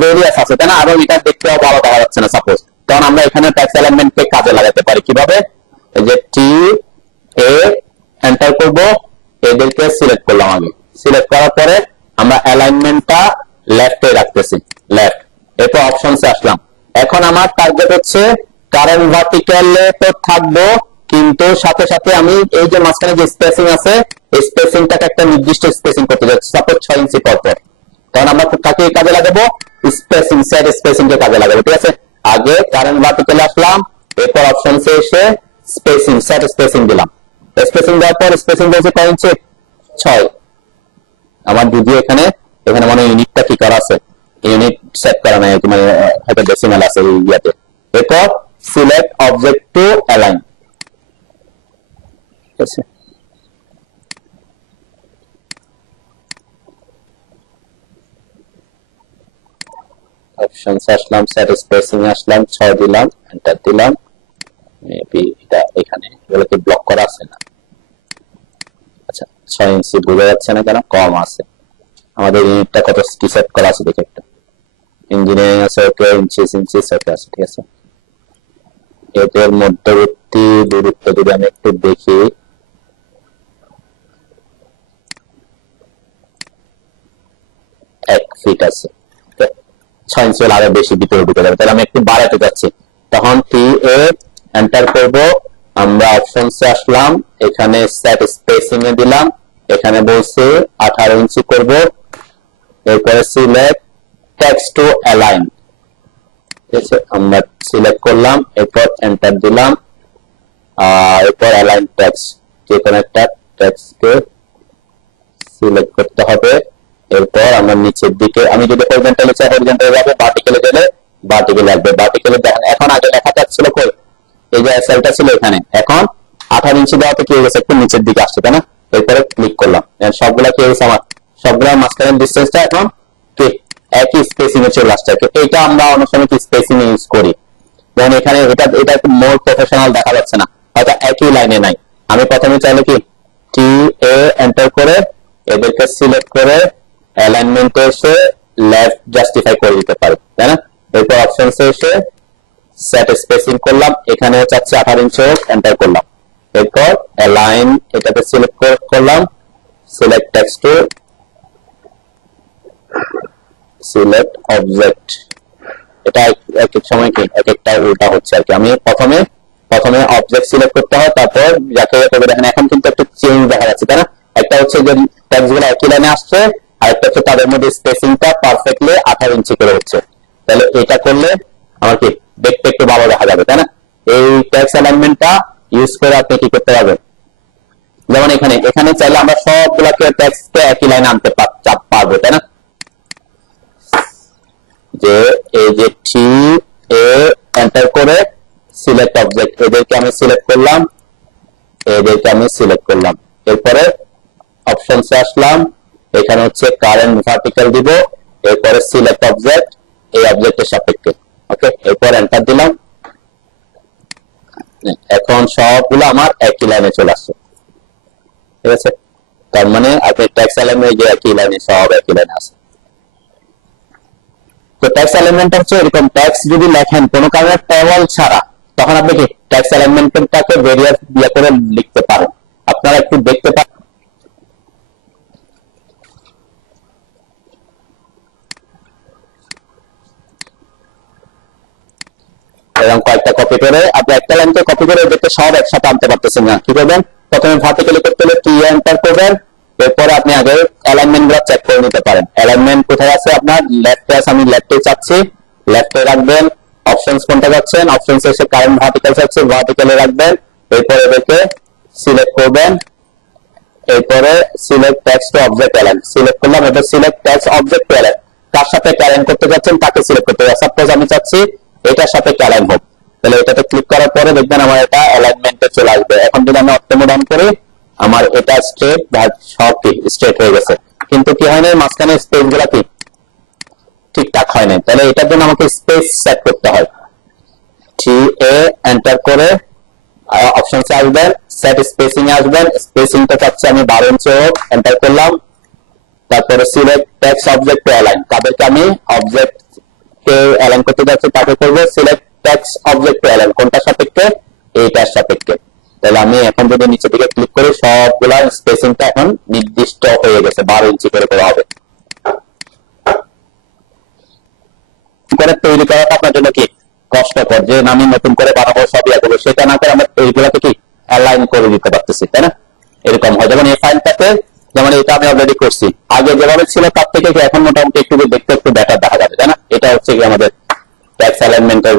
ভেরিয়াস আছে, তাই না? এবং এটা দেখতেও ভালো দেখা যাচ্ছে না সাপোজ, তখন আমরা এখানে ট্যাক্স এলিমেন্টকে কাজে লাগাতে পারি কিভাবে? এই যে টি এ এন্টার করব, এদেরকে সিলেক্ট করলাম, আমি সিলেক্ট করার পরে আমরা অ্যালাইনমেন্টটা লেফটে রাখতেছি, লেফট। এরপর অপশনসে আসলাম। এখন আমার টার্গেট হচ্ছে কারেন্ট ভার্টিক্যালে তো থাকবো, কিন্তু সাথে সাথে আমি এই যে মাঝখানে যে স্পেসিং আছে, এই স্পেসিংটাকে একটা নির্দিষ্ট স্পেসিং করতে যাচ্ছি, সাপোজ 6 ইঞ্চি পর পর। তখন আমরা কাকে কাজে লাগাবো? স্পেসিং, সেট স্পেসিং কে কাজে লাগাবো, ঠিক আছে। আগে কারেন্ট ভার্টিক্যালে আসলাম, এরপর অপশনসে এসে স্পেসিং, সেট স্পেসিং দিলাম। স্পেসিং দেওয়ার পর স্পেসিং দিয়েছে কয় ইঞ্চি? 6। আমার যদিও এখানে মানে ইউনিটটা কি করা আছে, ইউনিট সেট করা নাই, মানে হয়তো ডেসিমাল আছে এই ইয়াতে। এরপর সিলেক্ট অবজেক্ট টু অ্যালাইন, ঠিক আছে। অপশনস আসলাম, সেট স্পেসিং আসলাম, 6 দিলাম, এন্টার দিলাম। মেবি এটা এখানে এগুলোকে ব্লক করা আছে না, আচ্ছা 6 ইঞ্চি বোঝা যাচ্ছে না কেন, কম আছে। আমাদের ইউনিটটা কত কি সেট করা আছে দেখে, একটা ইঞ্জিনিয়ারিং আছে, ওকে ইঞ্চি সেট আছে, ঠিক আছে। এদের মধ্যবর্তী দূরত্ব যদি আমি একটু দেখি, এক ফিট আছে, 6 ইঞ্চি হলে আরো বেশি ভিতরে ঢুকে যাবে, তাহলে আমি একটু বাড়াতে যাচ্ছি, তখন টি এ এন্টার করব, আমরা অপশনসে আসলাম, এখানে সেট স্পেসিং এ দিলাম, এখানে বলছে 18 ইঞ্চি করব, এরপরে সিলেক্ট টেক্সট টু অ্যালাইন, ঠিক আছে, আমরা সিলেক্ট করলাম, এরপর এন্টার দিলাম, এরপর অ্যালাইন টেক্সট, যে কোনো একটা টেক্সটকে সিলেক্ট করতে হবে। এরপর আমরা নিচের দিকে, আমি যদি হরিজন্টালি চাই হরিজন্টালি যাবে, ভার্টিক্যালি গেলে ভার্টিক্যালি আসবে, ভার্টিক্যালি দেখেন এখন আগে লেখাটা ছিল কই, এই যে সেলটা ছিল এখানে, এখন 18 ইঞ্চি দেওয়াতে কি হয়ে গেছে, একটু নিচের দিকে আসছে, তাই না? এরপরে ক্লিক করলাম, সবগুলা কি হয়েছে আমার, সবগুলা মাঝখানের ডিসটেন্সটা এখন কি একই স্পেসিং এ চলে আসছে। এটা আমরা অনেক সময় কি স্পেসিং ইউজ করি, যেমন এখানে এটা একটু মোর প্রফেশনাল দেখা যাচ্ছে না, হয়তো একই লাইনে নাই। আমি প্রথমে চাইলে কি টি এ এন্টার করে এদেরকে সিলেক্ট করে অ্যালাইনমেন্টে এসে লেফট জাস্টিফাই করে দিতে পারি, তাই না? এরপর অপশনসে এসে সেট স্পেসিং করলাম, এখানে চাচ্ছি 18 ইঞ্চি এন্টার করলাম, এরপর অ্যালাইন এটাকে সিলেক্ট করলাম, select text to select object, এটা এক এক সময় কি এক একটা উল্টা হচ্ছে আর কি। আমি প্রথমে অবজেক্ট সিলেক্ট করতে হয়, তারপর যাকে দেখেন এখন কিন্তু একটা চেঞ্জ দেখা যাচ্ছে, তাই না? একটা হচ্ছে যে ট্যাক্সগুলো একই লাইনে আসছে, আর একটা হচ্ছে তাদের মধ্যে স্পেসিংটা পারফেক্টলি 18 ইঞ্চি করে হচ্ছে। তাহলে এটা করলে আমার কি দেখতে একটু ভালো দেখা যাবে, তাই না? এই ট্যাক্স অ্যালাইনমেন্টটা ইউজ করে আপনি কি করতে পারবেন, যেমন এখানে চাইলে আমরা সবগুলাকে ট্যাক্সকে একই লাইনে আনতে পারবো, তাই না? যে এই যে টি এ এন্টার করে সিলেক্ট অবজেক্ট, এদেরকে আমি সিলেক্ট করলাম, এরপরে অপশনসে আসলাম, এখানে হচ্ছে কারেন্ট ভার্টিক্যাল দিব, এরপরে সিলেক্ট অবজেক্ট, এই অবজেক্টের সাপেক্ষে, ওকে, এরপর এন্টার দিলাম। এখন সবগুলো আমার একই লাইনে চলে আসছে, ঠিক আছে। তার মানে আপনি ট্যাক্স অ্যালাইনমেন্ট যে একই লাইনে, সব একই লাইনে আছে। তো ট্যাক্স অ্যালাইনমেন্ট হচ্ছে এরকম, ট্যাক্স যদি লেখেন কোনো কারণে টেবল ছাড়া, তখন আপনি কি ট্যাক্স অ্যালাইনমেন্টটাকে ভেরিয়াস দিয়ে করে লিখতে পারেন। আপনারা একটু দেখতে পারেন, এরকম কয়েকটা কপি করে আপনি একটা লাইনকে কপি করে দেখতে সব একসাথে আনতে পারতেছেন না, কি করবেন? প্রথমে ভার্টিক্যালি করতে হলে টি এন্টার করবেন, এরপরে আপনি আগে অ্যালাইনমেন্ট গুলো চেক করে নিতে পারেন। অ্যালাইনমেন্ট কোথায় আছে আপনার? লেফটে আছে, আমি লেফটে চাচ্ছি, লেফটে রাখবেন। অপশনস কোনটা যাচ্ছেন? অপশনস এসে কারেন্ট ভার্টিক্যাল চাচ্ছে, ভার্টিক্যালে রাখবেন। এরপরে এটাকে সিলেক্ট করবেন, এরপরে select text to object align select করলাম। এবার select text object to align, কার সাথে অ্যালাইন করতে যাচ্ছেন তাকে সিলেক্ট করতে হবে। সাপোজ আমি চাচ্ছি এটার সাথে অ্যালাইন হোক, তাহলে এটাতে ক্লিক করার পরে দেখবেন আমার এটা অ্যালাইনমেন্টে চলে আসবে। এখন যদি আমি অটোমোড অন করি, আমার এটা স্ট্রেট সব কি স্ট্রেট হয়ে গেছে, কিন্তু কি হয় না, মাঝখানে স্পেস গুলা কি ঠিকঠাক হয় না। তাহলে এটার জন্য আমাকে স্পেস সেট করতে হয়। টি এ এন্টার করে অপশনস আসবেন, সেট স্পেসিং আসবেন, স্পেসিংটা চাচ্ছি আমি 12 ইঞ্চি হোক, এন্টার করলাম। তারপরে select text object to align, তাদেরকে আমি অবজেক্ট কে অ্যালাইন করতে যাচ্ছি তাকে করব select text object to align, কোনটার সাপেক্ষে? এইটার সাপেক্ষে। তাহলে আমি এখন যদি নিচে দিকে ক্লিক করি, সবগুলা স্পেসিংটা এখন নির্দিষ্ট হয়ে গেছে, 12 ইঞ্চি করে করা হবে। তৈরি করাটা আপনার জন্য কি কষ্টকর, যে আমি নতুন করে বানাবো সব ইয়া করবো, সেটা না করে আমরা এইগুলাকে কি অ্যালাইন করে দিতে পারতেছি, তাই না? এরকম হয়, যেমন এই ফাইলটাতে, যেমন এটা আমি অলরেডি করছি, আগে যেভাবে ছিল তার থেকে এখন মোটামুটি একটু দেখতে একটু বেটার দেখা যাবে, তাই না? এটা হচ্ছে কি আমাদের ট্যাক্স অ্যালাইনমেন্টের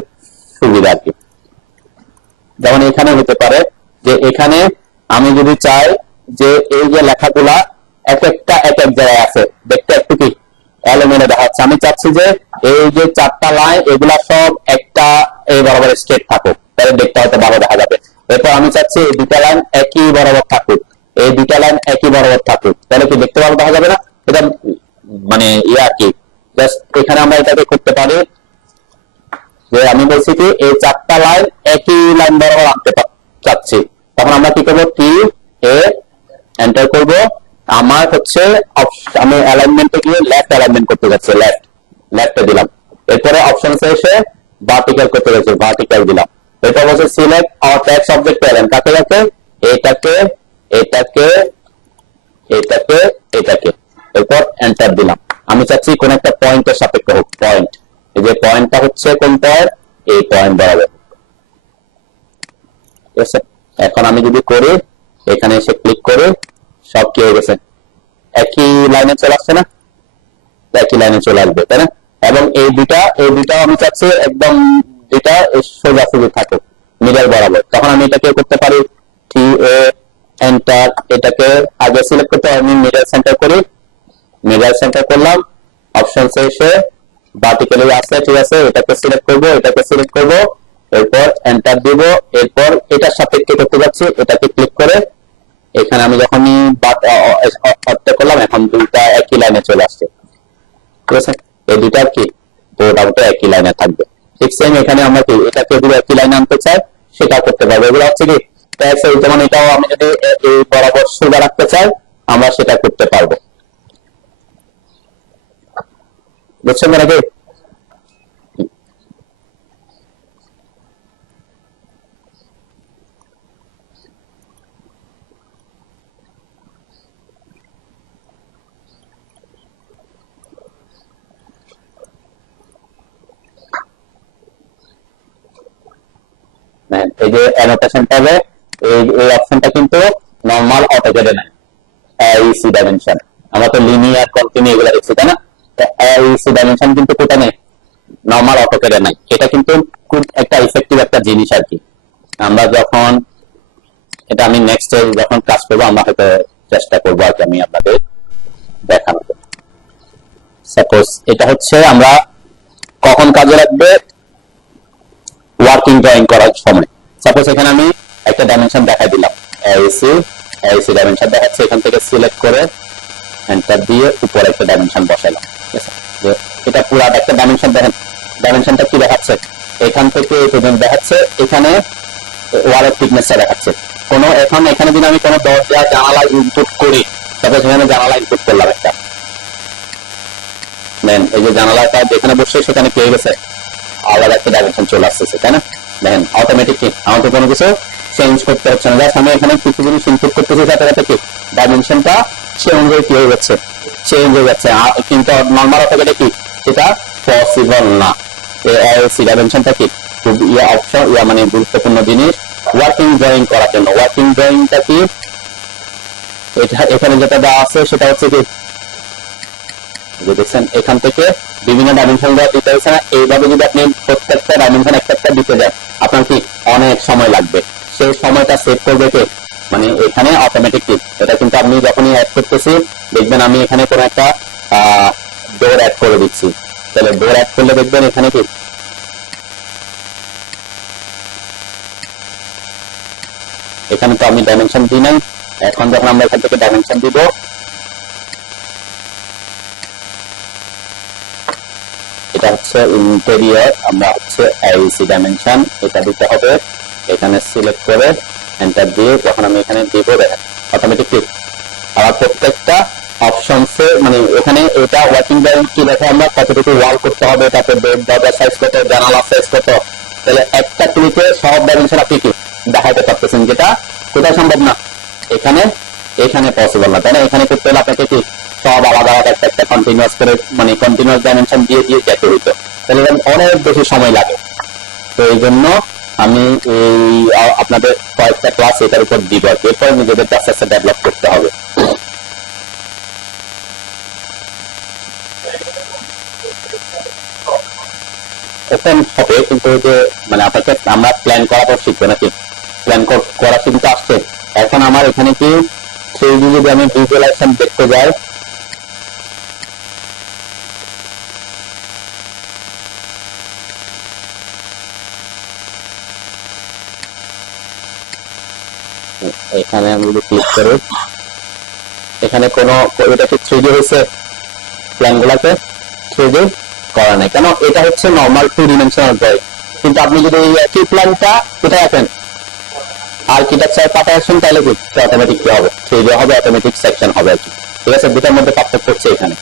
সুবিধা আর কি। যেমন এখানে হতে পারে যে এখানে আমি যদি চাই যে এই যে লেখাগুলা এক একটা এক এক জায়গায় আছে, দেখতে একটু কি এলোমেলো দেখাচ্ছে, আমি চাচ্ছি যে এই যে 4টা লাইন এগুলা সব একটা এই বরাবর স্ট্রেট থাকুক, তাহলে দেখতে হয়তো ভালো দেখা যাবে। এরপর আমি চাচ্ছি এই 2টা লাইন একই বরাবর থাকুক, এই 2টা লাইন একই বরাবর থাকুক, তাহলে কি দেখতে ভালো দেখা যাবে না? এটা মানে আর কি, জাস্ট এখানে আমরা এটাকে করতে পারি যে আমি বলছি কি এই 4টা লাইন একই লাইন বরাবর আনতে চাচ্ছি, তখন আমরা কি করবো? টি এ এন্টার করব। আমার হচ্ছে আমি অ্যালাইনমেন্টে গিয়ে লেফট অ্যালাইনমেন্ট করতে যাচ্ছি, লেফটে দিলাম। এরপরে অপশনসে এসে ভার্টিক্যাল করতে যাচ্ছি, ভার্টিক্যাল দিলাম। এরপর বলছে select or text object align, কাকে কাকে? এটাকে এটাকে এটাকে এটাকে, এরপর এন্টার দিলাম। আমি চাচ্ছি কোন একটা পয়েন্টের সাপেক্ষে হোক, পয়েন্ট, এই যে পয়েন্টটা হচ্ছে কোন পয়েন্ট? এই পয়েন্ট বরাবর, ঠিক আছে। এখন আমি যদি করি, এখানে এসে ক্লিক করে সব কি হয়ে গেছে, একই লাইনে চলে আসছে না? একই লাইনে চলে আসবে, তাই না? এবং এই দুইটা আমি চাচ্ছি একদম দুইটা সোজাসুজি থাকুক মিডল বরাবর, তখন আমি এটাকে করতে পারি টি এ এন্টার, এটাকে আগে সিলেক্ট করতে আমি মিডল সেন্টার করি, মিডল সেন্টার করলাম। অপশনসে এসে ভার্টিক্যালি আছে, ঠিক আছে, এটাকে সিলেক্ট করব, এটাকে সিলেক্ট করব, এরপর এন্টার দিব। এরপর এটার সাপেক্ষে করতে যাচ্ছি, এটাকে ক্লিক করে এখানে আমি যখনই করলাম, এখন দুইটা একই লাইনে চলে আসছে, ঠিক আছে। এই দুইটা কি মোটামুটি একই লাইনে থাকবে। ঠিক সেম এখানে আমরা কি এটাকে যদি একই লাইনে আনতে চাই সেটা করতে পারবো। এগুলো হচ্ছে কি ট্যাক্স, যেমন এটাও আমি যদি এই বরাবর সোজা রাখতে চাই আমরা সেটা করতে পারবো, বুঝছেন নাকি? এই যে অ্যানোটেশন ট্যাবে এই অপশনটা কিন্তু নরমাল অটোক্যাডে নাই, এইসি ডাইমেনশন। আমরা তো লিনিয়ার কন্টিনিউ এগুলো দেখছি, তাই না? এইসি ডাইমেনশন কিন্তু কোথায় নেই, নরমাল অটোক্যাডে নাই। এটা কিন্তু খুব একটা ইফেক্টিভ একটা জিনিস আর কি। আমরা যখন এটা আমি নেক্সট যখন ক্লাস করবো আমরা হয়তো চেষ্টা করবো আর কি আমি আপনাদের দেখানো। সাপোজ এটা হচ্ছে আমরা কখন কাজে লাগবে, ওয়ার্কিং ড্রয়িং করার সময়। সাপোজ এখানে আমি একটা ডাইমেনশন দেখাই দিলাম, এইসি ডাইমেনশন দেখাচ্ছে, এখান থেকে সিলেক্ট করে এন্টার দিয়ে উপরে একটা ডাইমেনশন বসালাম, ঠিক আছে। এটা পুরো একটা ডাইমেনশন দেখেন ডাইমেনশনটা কি দেখাচ্ছে, এখান থেকে এই পর্যন্ত দেখাচ্ছে, এখানে ওয়ালের থিকনেসটা দেখাচ্ছে। এখন এখানে যদি আমি কোনো দরজা জানালা ইনপুট করি, তারপর সেখানে জানালা ইনপুট করলাম একটা, দেন এই যে জানালাটা যেখানে বসছে সেখানে কি হয়ে গেছে, আলাদা একটা ডাইমেনশন চলে আসতেছে, তাই না? দেখেন অটোমেটিক কি আমাকে কোনো কিছু চেঞ্জ করতে হচ্ছে না, জাস্ট আমি এখানে কিছু জিনিস ইনপুট করতেছি, সাথে সাথে কি ডাইমেনশনটা সে অনুযায়ী কি হয়ে যাচ্ছে, চেঞ্জ হয়ে যাচ্ছে। কিন্তু নর্মাল অটোমেটে কি সেটা পসিবল না। এআইএসি ডাইমেনশনটা কি খুব অপশন মানে গুরুত্বপূর্ণ জিনিস ওয়ার্কিং ড্রয়িং করার জন্য। ওয়ার্কিং ড্রয়িংটা কি, এটা এখানে যেটা দেওয়া আছে সেটা হচ্ছে কি দেখছেন, এখান থেকে বিভিন্ন ডাইমেনশন দেওয়া দিতে হচ্ছে না। এইভাবে যদি আপনি প্রত্যেকটা ডাইমেনশন একটা একটা দিতে দেন, আপনার কি অনেক সময় লাগবে। সেই সময়টা সেভ করবে কে, মানে এখানে অটোমেটিক। এটা কিন্তু আপনি যখনই অ্যাড করতেছি দেখবেন, আমি এখানে কোনো একটা ডোর অ্যাড করে দিচ্ছি, তাহলে ডোর অ্যাড করলে দেখবেন এখানে কি এখানে তো আমি ডাইমেনশন দিই নাই। এখন যখন আমরা এখান থেকে ডাইমেনশন দিব, এটা হচ্ছে ইন্টেরিয়র, আমরা হচ্ছে আইসি ডাইমেনশন এটা দিতে হবে। এখানে সিলেক্ট করে এন্টার দিয়ে যখন আমি এখানে দিব, দেখেন অটোমেটিকলি আর প্রত্যেকটা অপশনসে মানে এখানে এটা ওয়ার্কিং ড্রয়িং কি দেখে আমরা কতটুকু ওয়াল করতে হবে, তারপর বেড দরজা সাইজ কত, জানালা সাইজ কত, তাহলে একটা ক্লিকে সব ডাইমেনশন আপনি কি দেখাতে পারতেছেন, যেটা কোথায় সম্ভব না, এখানে পসিবল না, তাই না? এখানে করতে হলে আপনাকে কি সব আলাদা আলাদা একটা কন্টিনিউয়াস করে মানে কন্টিনিউয়াস ডাইমেনশন দিয়ে দিয়ে যেতে হইতো, তাহলে অনেক বেশি সময় লাগে। তো এই জন্য আমি এই আপনাদের কয়েকটা ক্লাস এটার উপর দিব, এরপর নিজেদের আস্তে আস্তে ডেভেলপ করতে হবে। ওপেন হবে কিন্তু যে মানে আপনাকে আমরা প্ল্যান করা তো শিখবো নাকি, প্ল্যান করা কিন্তু আসছে। এখন আমার এখানে কি 3D যদি আমি ভিজুয়ালাইজেশন দেখতে যাই, এখানে আমি যদি ক্লিক করি, এখানে কোনো এটা কি 3D হয়েছে, প্ল্যান গুলাকে 3D করা নাই কেন, এটা হচ্ছে নর্মাল 2 ডিমেনশনাল ড্রয়িং। কিন্তু আপনি যদি এই একই প্ল্যানটা কোথায় আছেন আর্কিটেকচার পাঠায় আসেন, তাহলে কি অটোমেটিক কি হবে, 3D হবে, অটোমেটিক সেকশন হবে আর কি। ঠিক আছে, দুটার মধ্যে পার্থক্য হচ্ছে এখানে।